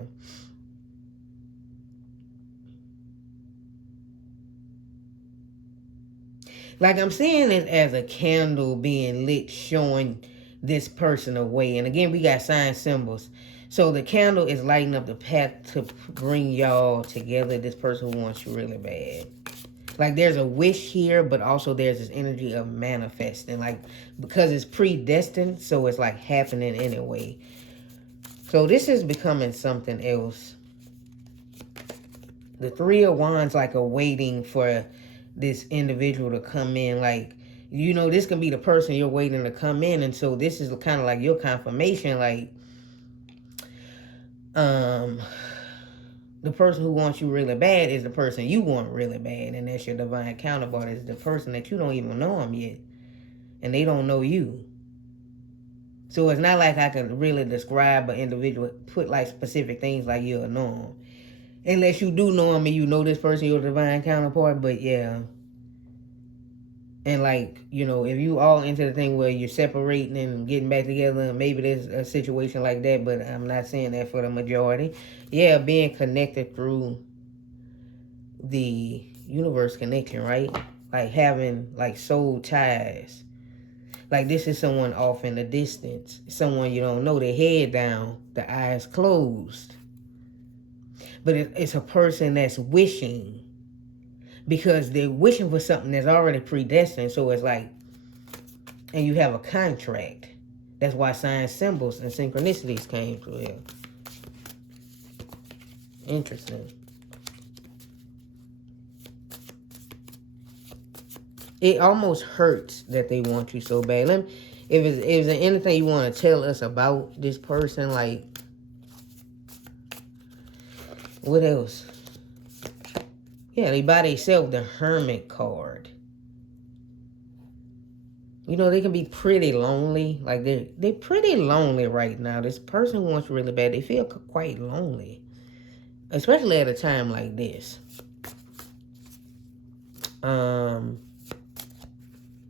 Like I'm seeing it as a candle being lit, showing this person a way. And again, we got sign symbols. So the candle is lighting up the path to bring y'all together. This person who wants you really bad. Like there's a wish here, but also there's this energy of manifesting. Like because it's predestined, so it's like happening anyway. So this is becoming something else. The Three of Wands like are waiting for this individual to come in. Like, you know, this can be the person you're waiting to come in. And so this is kind of like your confirmation. Like, the person who wants you really bad is the person you want really bad. And that's your divine counterpart. Is the person that you don't even know them yet. And they don't know you. So it's not like I can really describe an individual, put like specific things like you'll know them. Unless you do know them and you know this person, your divine counterpart. But yeah. And like, you know, if you all into the thing where you're separating and getting back together, maybe there's a situation like that. But I'm not saying that for the majority. Yeah, being connected through the universe connection, right? Like having like soul ties. Like this is someone off in the distance. Someone you don't know, their head down, the eyes closed. But it's a person that's wishing. Because they're wishing for something that's already predestined. So it's like, and you have a contract. That's why sign symbols and synchronicities came through here. Interesting. It almost hurts that they want you so bad. If there's anything you want to tell us about this person, like, what else? Yeah, they buy themselves the Hermit card. You know, they can be pretty lonely. Like, they're pretty lonely right now. This person who wants you really bad, they feel quite lonely. Especially at a time like this.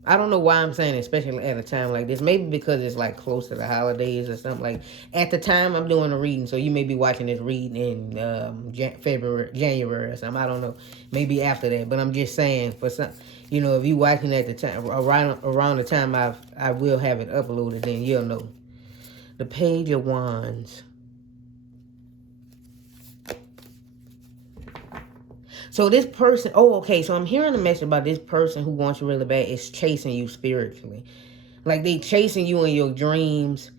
I don't know why I'm saying especially at a time like this. Maybe because it's like close to the holidays or something. Like at the time I'm doing a reading, so you may be watching this reading in January or something. I don't know. Maybe after that, but I'm just saying for some, you know, if you watching at the time around the time I will have it uploaded, then you'll know. The Page of Wands. So this person, okay, so I'm hearing a message about this person who wants you really bad is chasing you spiritually. Like they chasing you in your dreams.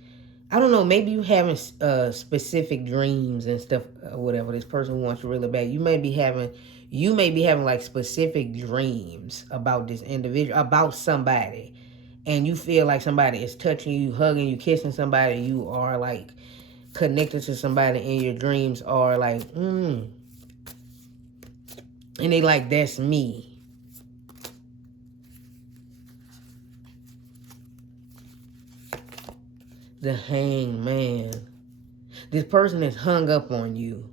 I don't know, maybe you having specific dreams and stuff or whatever. This person who wants you really bad. You may be having like specific dreams about this individual, about somebody. And you feel like somebody is touching you, hugging you, kissing somebody. You are like connected to somebody in your dreams are like, and they like, that's me. The Hanged Man. This person is hung up on you.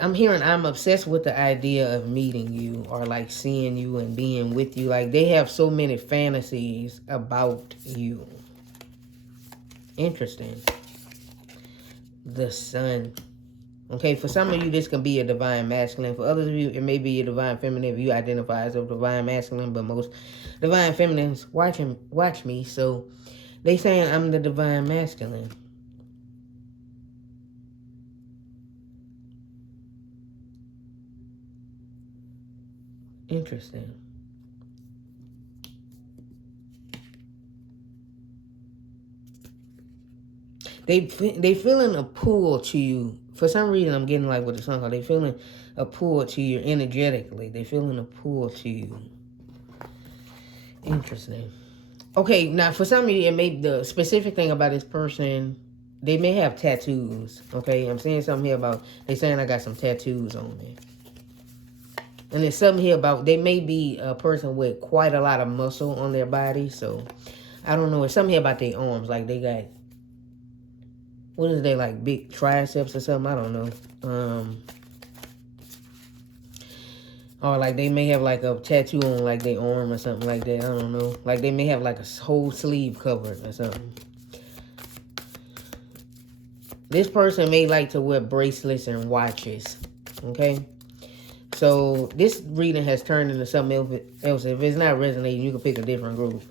I'm hearing I'm obsessed with the idea of meeting you or like seeing you and being with you. Like they have so many fantasies about you. Interesting. the sun. Okay, for some of you, this can be a divine masculine. For others of you, it may be a divine feminine if you identify as a divine masculine, but most divine feminines watch me, so they saying I'm the divine masculine. Interesting. They feeling a pull to you. For some reason, I'm getting like with the sun card. They feeling a pull to you energetically. They feeling a pull to you. Interesting. Okay, now for some of you, it may the specific thing about this person. They may have tattoos. Okay, I'm seeing something here about they saying I got some tattoos on me. And there's something here about they may be a person with quite a lot of muscle on their body. So I don't know. It's something here about their arms. Like they got, what is they, like big triceps or something? I don't know. Or like they may have like a tattoo on like their arm or something like that. I don't know. Like they may have like a whole sleeve covered or something. This person may like to wear bracelets and watches. Okay? So this reading has turned into something else. If it's not resonating, you can pick a different group.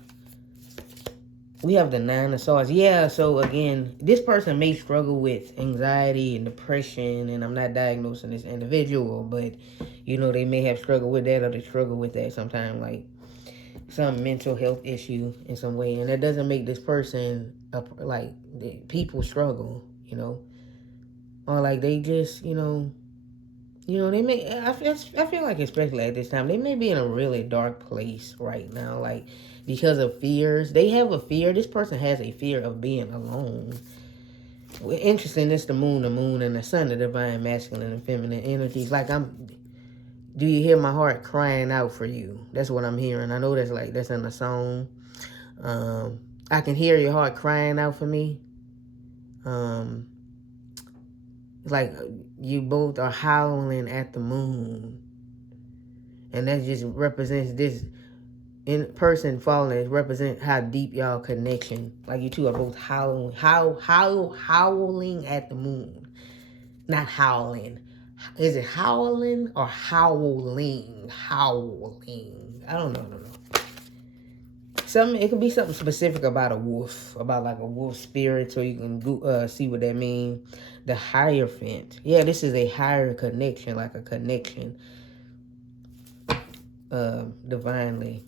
We have the 9 of Swords. Yeah, so again, this person may struggle with anxiety and depression, and I'm not diagnosing this individual, but, you know, they may have struggled with that, or they struggle with that sometimes, like some mental health issue in some way, and that doesn't make this person, like, people struggle, you know, or like they just, they may, I feel like especially at this time, they may be in a really dark place right now, like, because of fears. They have a fear. This person has a fear of being alone. Interesting, it's the moon and the sun, the divine masculine and feminine energies. Like do you hear my heart crying out for you? That's what I'm hearing. I know that's in the song. I can hear your heart crying out for me. Like you both are howling at the moon. And that just represents this in person falling. It represents how deep y'all connection. Like you two are both howling at the moon. Not howling. Is it howling or howling? Howling. I don't know. It could be something specific about a wolf, about like a wolf spirit, so you can see what that means. The Hierophant. Yeah, this is a higher connection, like a connection divinely.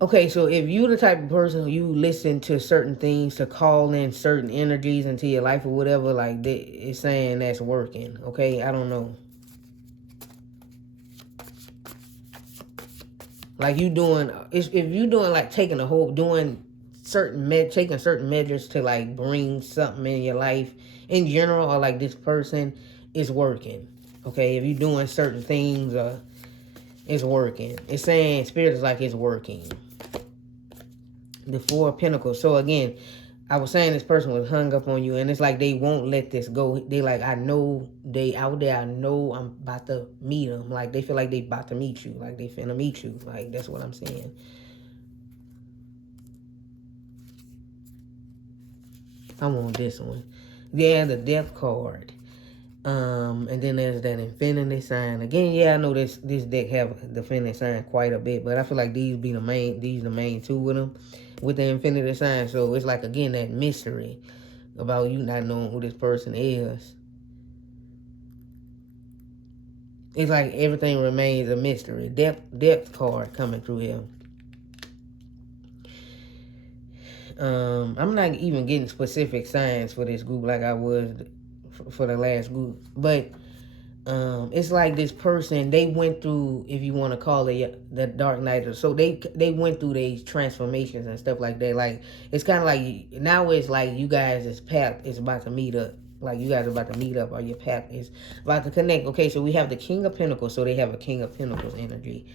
Okay, so if you're the type of person who you listen to certain things to call in certain energies into your life or whatever, like it's saying that's working. Okay, I don't know. Like if you doing like taking certain measures to like bring something in your life in general, or like this person is working. Okay, if you're doing certain things, it's working. It's saying spirit is like it's working. The 4 of Pentacles. So again, I was saying this person was hung up on you, and it's like they won't let this go. They like, I know they out there. I know I'm about to meet them. Like they feel like they about to meet you. Like they finna meet you. Like that's what I'm saying. I want this one. Yeah, the Death card. And then there's that Infinity sign. Again, yeah, I know this deck have the Infinity sign quite a bit, but I feel like these the main 2 of them with the Infinity sign. So it's like, again, that mystery about you not knowing who this person is. It's like everything remains a mystery. Depth card coming through here. I'm not even getting specific signs for this group like I was for the last group, but it's like this person, they went through, if you want to call it the dark night, so they went through these transformations and stuff like that. Like it's kind of like now it's like you guys' path is about to meet up. Like you guys are about to meet up, or your path is about to connect. Okay, so we have the King of Pentacles, so they have a King of Pentacles energy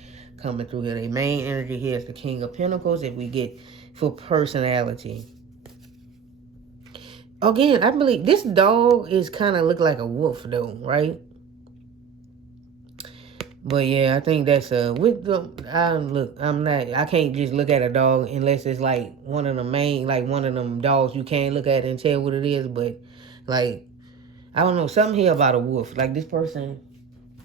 coming through here. The main energy here is the King of Pentacles. If we get for personality. Again, I believe this dog is kind of look like a wolf though, right? But yeah, I think that's with the I can't just look at a dog unless it's like one of the main, like one of them dogs you can't look at and tell what it is. But like, I don't know, something here about a wolf. Like this person,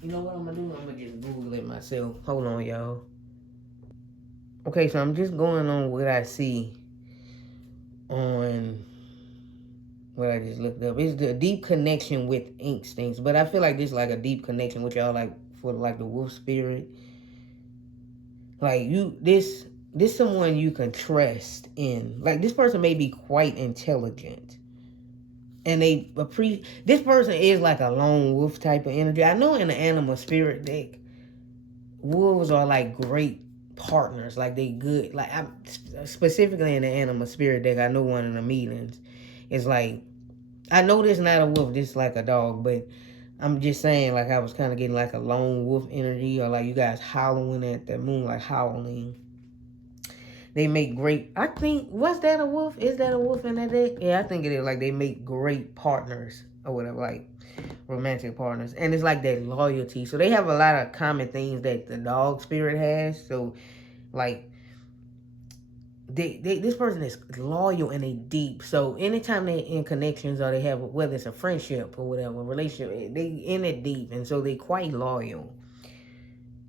you know what I'm gonna do? I'm gonna just Google it myself. Hold on, y'all. Okay, so I'm just going on what I see on what I just looked up. It's the deep connection with instincts, but I feel like this is like a deep connection with y'all, like for like the wolf spirit. Like this someone you can trust in. Like this person may be quite intelligent, and this person is like a lone wolf type of energy. I know in the animal spirit deck, wolves are like great partners. Like they good. Like I'm specifically in the animal spirit deck. I know one of the meetings is like, I know this not a wolf. This is like a dog, but I'm just saying, like I was kind of getting like a lone wolf energy, or like you guys howling at the moon, like howling. They make great. I think, was that a wolf? Is that a wolf in that deck? Yeah, I think it is. Like they make great partners or whatever, like romantic partners, and it's like that loyalty. So they have a lot of common things that the dog spirit has. So like this person is loyal and they deep. So anytime they in connections or they have, whether it's a friendship or whatever relationship, they in it deep, and so they quite loyal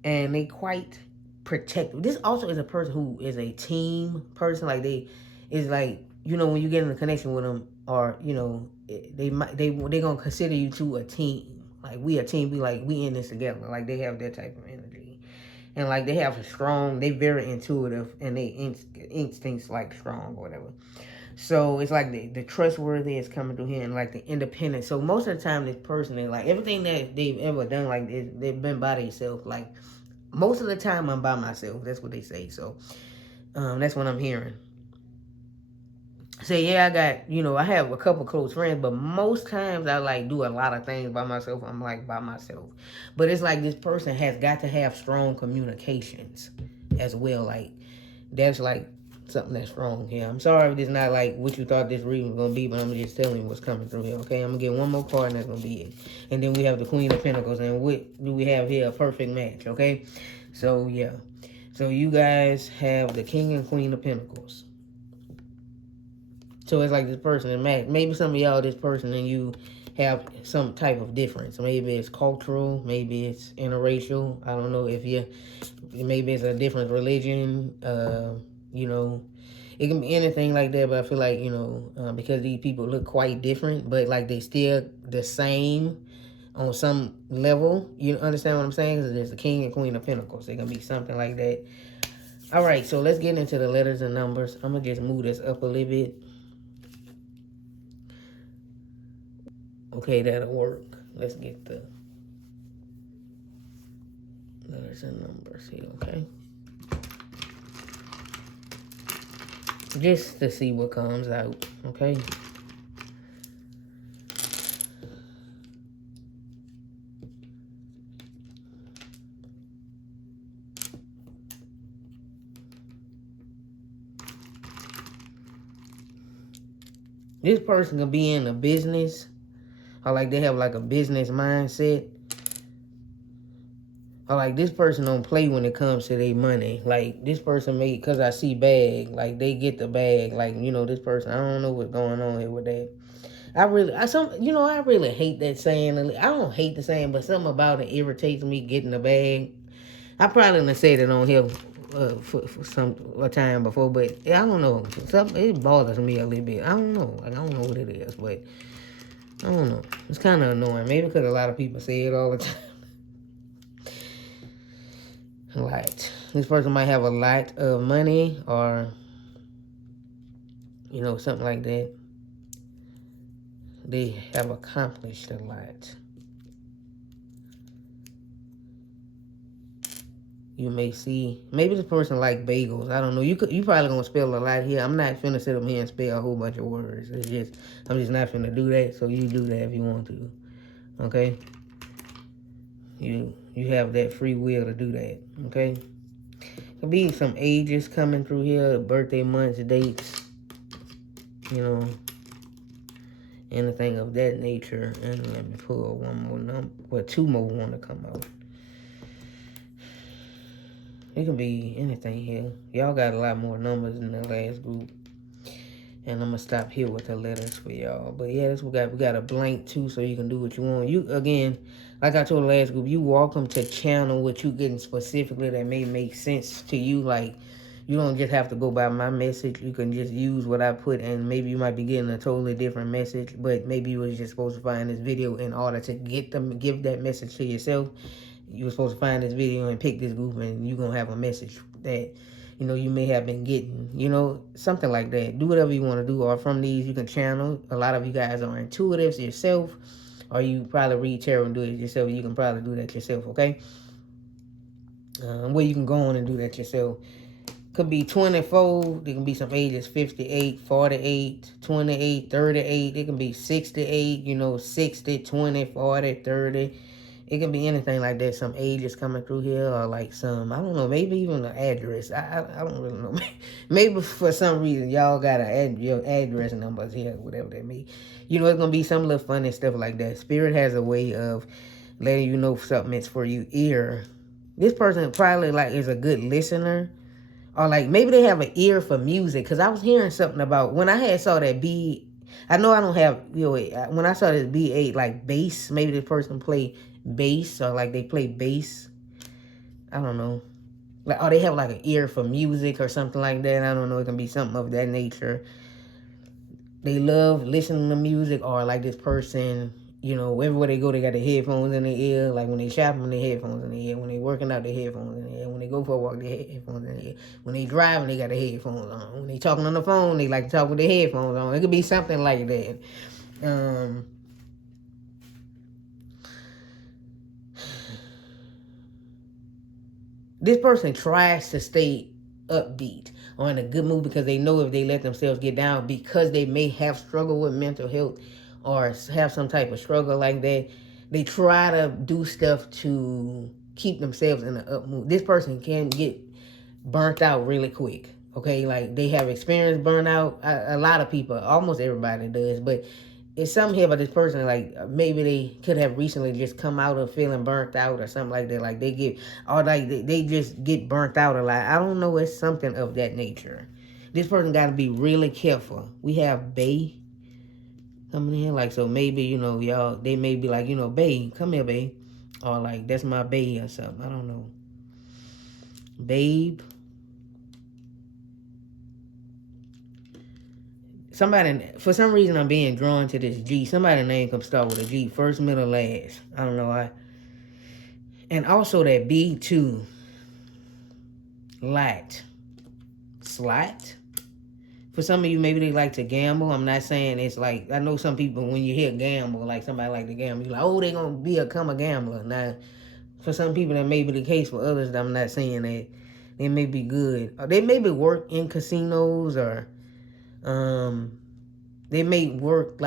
and they quite protective. This also is a person who is a team person. Like they is like, you know, when you get in a connection with them, or you know, they gonna consider you to a team. Like we a team. We in this together. Like they have that type of energy, and like they have a strong. They very intuitive, and they instincts like strong or whatever. So it's like the trustworthy is coming through here, and like the independent. So most of the time, this person is like everything that they've ever done, like they've been by themselves. Like most of the time, I'm by myself. That's what they say. So that's what I'm hearing. Say, yeah, I got, I have a couple close friends, but most times I like do a lot of things by myself. I'm like by myself. But it's like this person has got to have strong communications as well. Like that's like something that's strong here. I'm sorry if it's not like what you thought this reading was gonna be, but I'm just telling you what's coming through here. Okay, I'm gonna get one more card and that's gonna be it. And then we have the Queen of Pentacles, and what do we have here? A perfect match. Okay, so yeah, so you guys have the King and Queen of Pentacles. So it's like this person and match. Maybe some of y'all, this person and you have some type of difference. Maybe it's cultural, maybe it's interracial. I don't know if maybe it's a different religion. It can be anything like that. But I feel like because these people look quite different, but like they still the same on some level. You understand what I'm saying? Because there's the King and Queen of Pentacles. It can be something like that. All right, so let's get into the letters and numbers. I'm gonna just move this up a little bit. Okay, that'll work. Let's get the letters and numbers here, okay? Just to see what comes out, okay? This person can be in a business, or like they have like a business mindset. Or like this person don't play when it comes to their money. Like this person because I see bag, like they get the bag. Like, this person, I don't know what's going on here with that. I really hate that saying. I don't hate the saying, but something about it irritates me, getting the bag. I probably done said it on here for a time before, but I don't know. It bothers me a little bit. I don't know. I don't know what it is, but I don't know. It's kind of annoying. Maybe because a lot of people say it all the time. Right. This person might have a lot of money or, something like that. They have accomplished a lot. You may see, maybe this person like bagels. I don't know. You probably gonna spell a lot here. I'm not finna sit up here and spell a whole bunch of words. I'm just not finna do that. So you do that if you want to. Okay. You have that free will to do that. Okay. Could be some ages coming through here, birthday months, dates. Anything of that nature. And let me pull one more number. Well, two more want to come out. It can be anything here. Y'all got a lot more numbers in the last group. And I'm gonna stop here with the letters for y'all. But yeah, we got a blank too, so you can do what you want. You again, like I told the last group, you welcome to channel what you getting specifically that may make sense to you. Like you don't just have to go by my message. You can just use what I put, and maybe you might be getting a totally different message. But maybe you was just supposed to find this video in order to give that message to yourself. You were supposed to find this video and pick this group, and you're gonna have a message that you may have been getting, something like that. Do whatever you want to do. Or from these, you can channel. A lot of you guys are intuitives yourself, or you probably read tarot and do it yourself. You can probably do that yourself, okay? Where you can go on and do that yourself. Could be 24. There can be some ages 58, 48, 28, 38. It can be 68, 60, 20, 40, 30. It can be anything like that. Some ages coming through here, or like some, I don't know, maybe even an address. I don't really know. Maybe for some reason y'all got your address numbers here, whatever that means. It's gonna be some little funny stuff like that. Spirit has a way of letting you know something is for you ear. This person probably is a good listener, or maybe they have an ear for music. Cause I was hearing something about when I saw that B. I know I don't have when I saw this B8 bass. Maybe this person play bass, or they play bass. I don't know. They have an ear for music or something like that. I don't know. It can be something of that nature. They love listening to music, or this person, everywhere they go, they got their headphones in their ear. When they shopping, their headphones in their ear. When they working out, their headphones in their ear. When they go for a walk, their headphones in their ear. When they driving, they got their headphones on. When they talking on the phone, they like to talk with their headphones on. It could be something like that. This person tries to stay upbeat or in a good mood because they know if they let themselves get down, because they may have struggled with mental health or have some type of struggle like that, they try to do stuff to keep themselves in an up mood. This person can get burnt out really quick, okay? They have experienced burnout. A lot of people, almost everybody does, but it's something here about this person, maybe they could have recently just come out of feeling burnt out or something like that. They just get burnt out a lot. I don't know, it's something of that nature. This person got to be really careful. We have Bay coming in here, so maybe, y'all, they may be Bay, come here, Bay. Or that's my Bay or something. I don't know. Babe. Somebody, for some reason, I'm being drawn to this G. Somebody's name could start with a G. First, middle, last. I don't know why. And also that B too. Light. Slot. For some of you, maybe they like to gamble. I'm not saying it's I know some people, when you hear gamble, somebody like to gamble, you're oh, they're going to become a gambler. Now, for some people, that may be the case. For others, I'm not saying that. They may be good. Or they maybe work in casinos, or they may work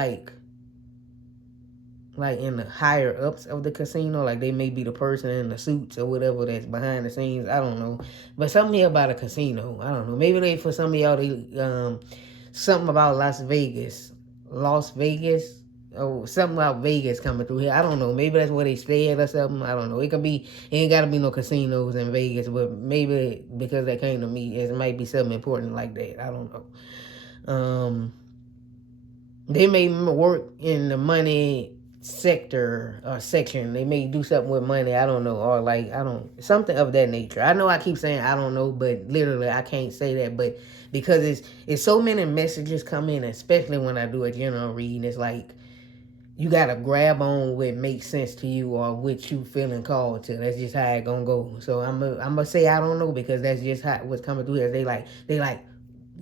in the higher ups of the casino. They may be the person in the suits or whatever that's behind the scenes. I don't know. But something here about a casino. I don't know. Maybe for some of y'all, something about Las Vegas. Oh, something about Vegas coming through here. I don't know. Maybe that's where they stay at or something. I don't know. It ain't got to be no casinos in Vegas, but maybe because that came to me, it might be something important like that. I don't know. They may work in the money sector or section. They may do something with money. I don't know. Or something of that nature. I know I keep saying I don't know, but literally I can't say that. But because it's so many messages come in, especially when I do a general reading, it's you gotta grab on what makes sense to you or what you feeling called to. That's just how it gonna go. So I'm gonna say I don't know, because that's just how what's coming through here. They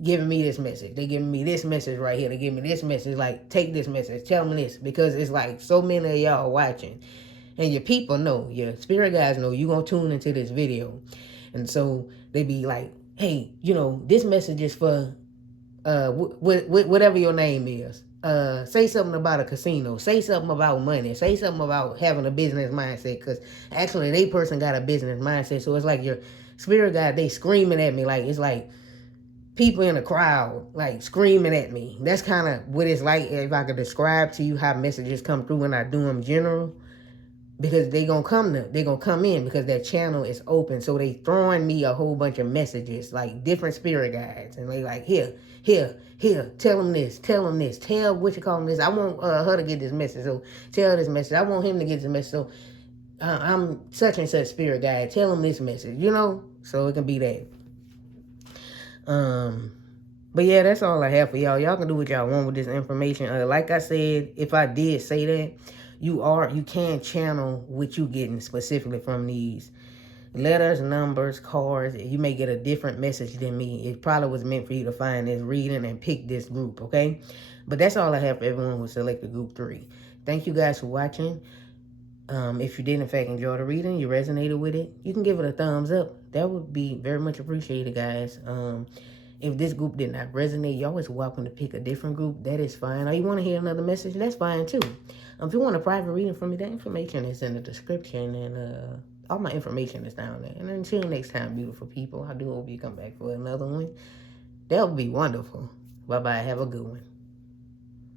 giving me this message. They giving me this message right here. They give me this message. Take this message. Tell me this. Because it's so many of y'all watching. And your people know. Your spirit guys know you going to tune into this video. And so they be hey, this message is for whatever your name is. Say something about a casino. Say something about money. Say something about having a business mindset. Because actually, they person got a business mindset. So it's your spirit guide, they screaming at me. It's people in the crowd, screaming at me. That's kind of what it's like if I could describe to you how messages come through when I do them general. because they gonna come in because that channel is open. So they throwing me a whole bunch of messages, like different spirit guides, and they like, here, tell them this, tell what you call them this. I want her to get this message, so tell this message. I want him to get this message, so I'm such and such spirit guide, tell him this message, so it can be that. But yeah, that's all I have for y'all. Y'all can do what y'all want with this information. Like I said, if I did say that, you can channel what you getting specifically from these letters, numbers, cards. You may get a different message than me. It probably was meant for you to find this reading and pick this group, okay? But that's all I have for everyone who selected group 3. Thank you guys for watching. If you did in fact enjoy the reading, you resonated with it, you can give it a thumbs up. That would be very much appreciated, guys. If this group did not resonate, you're always welcome to pick a different group. That is fine. Or you want to hear another message, that's fine too. If you want a private reading from me, that information is in the description, and all my information is down there. And until next time, beautiful people, I do hope you come back for another one. That would be wonderful. Bye-bye. Have a good one.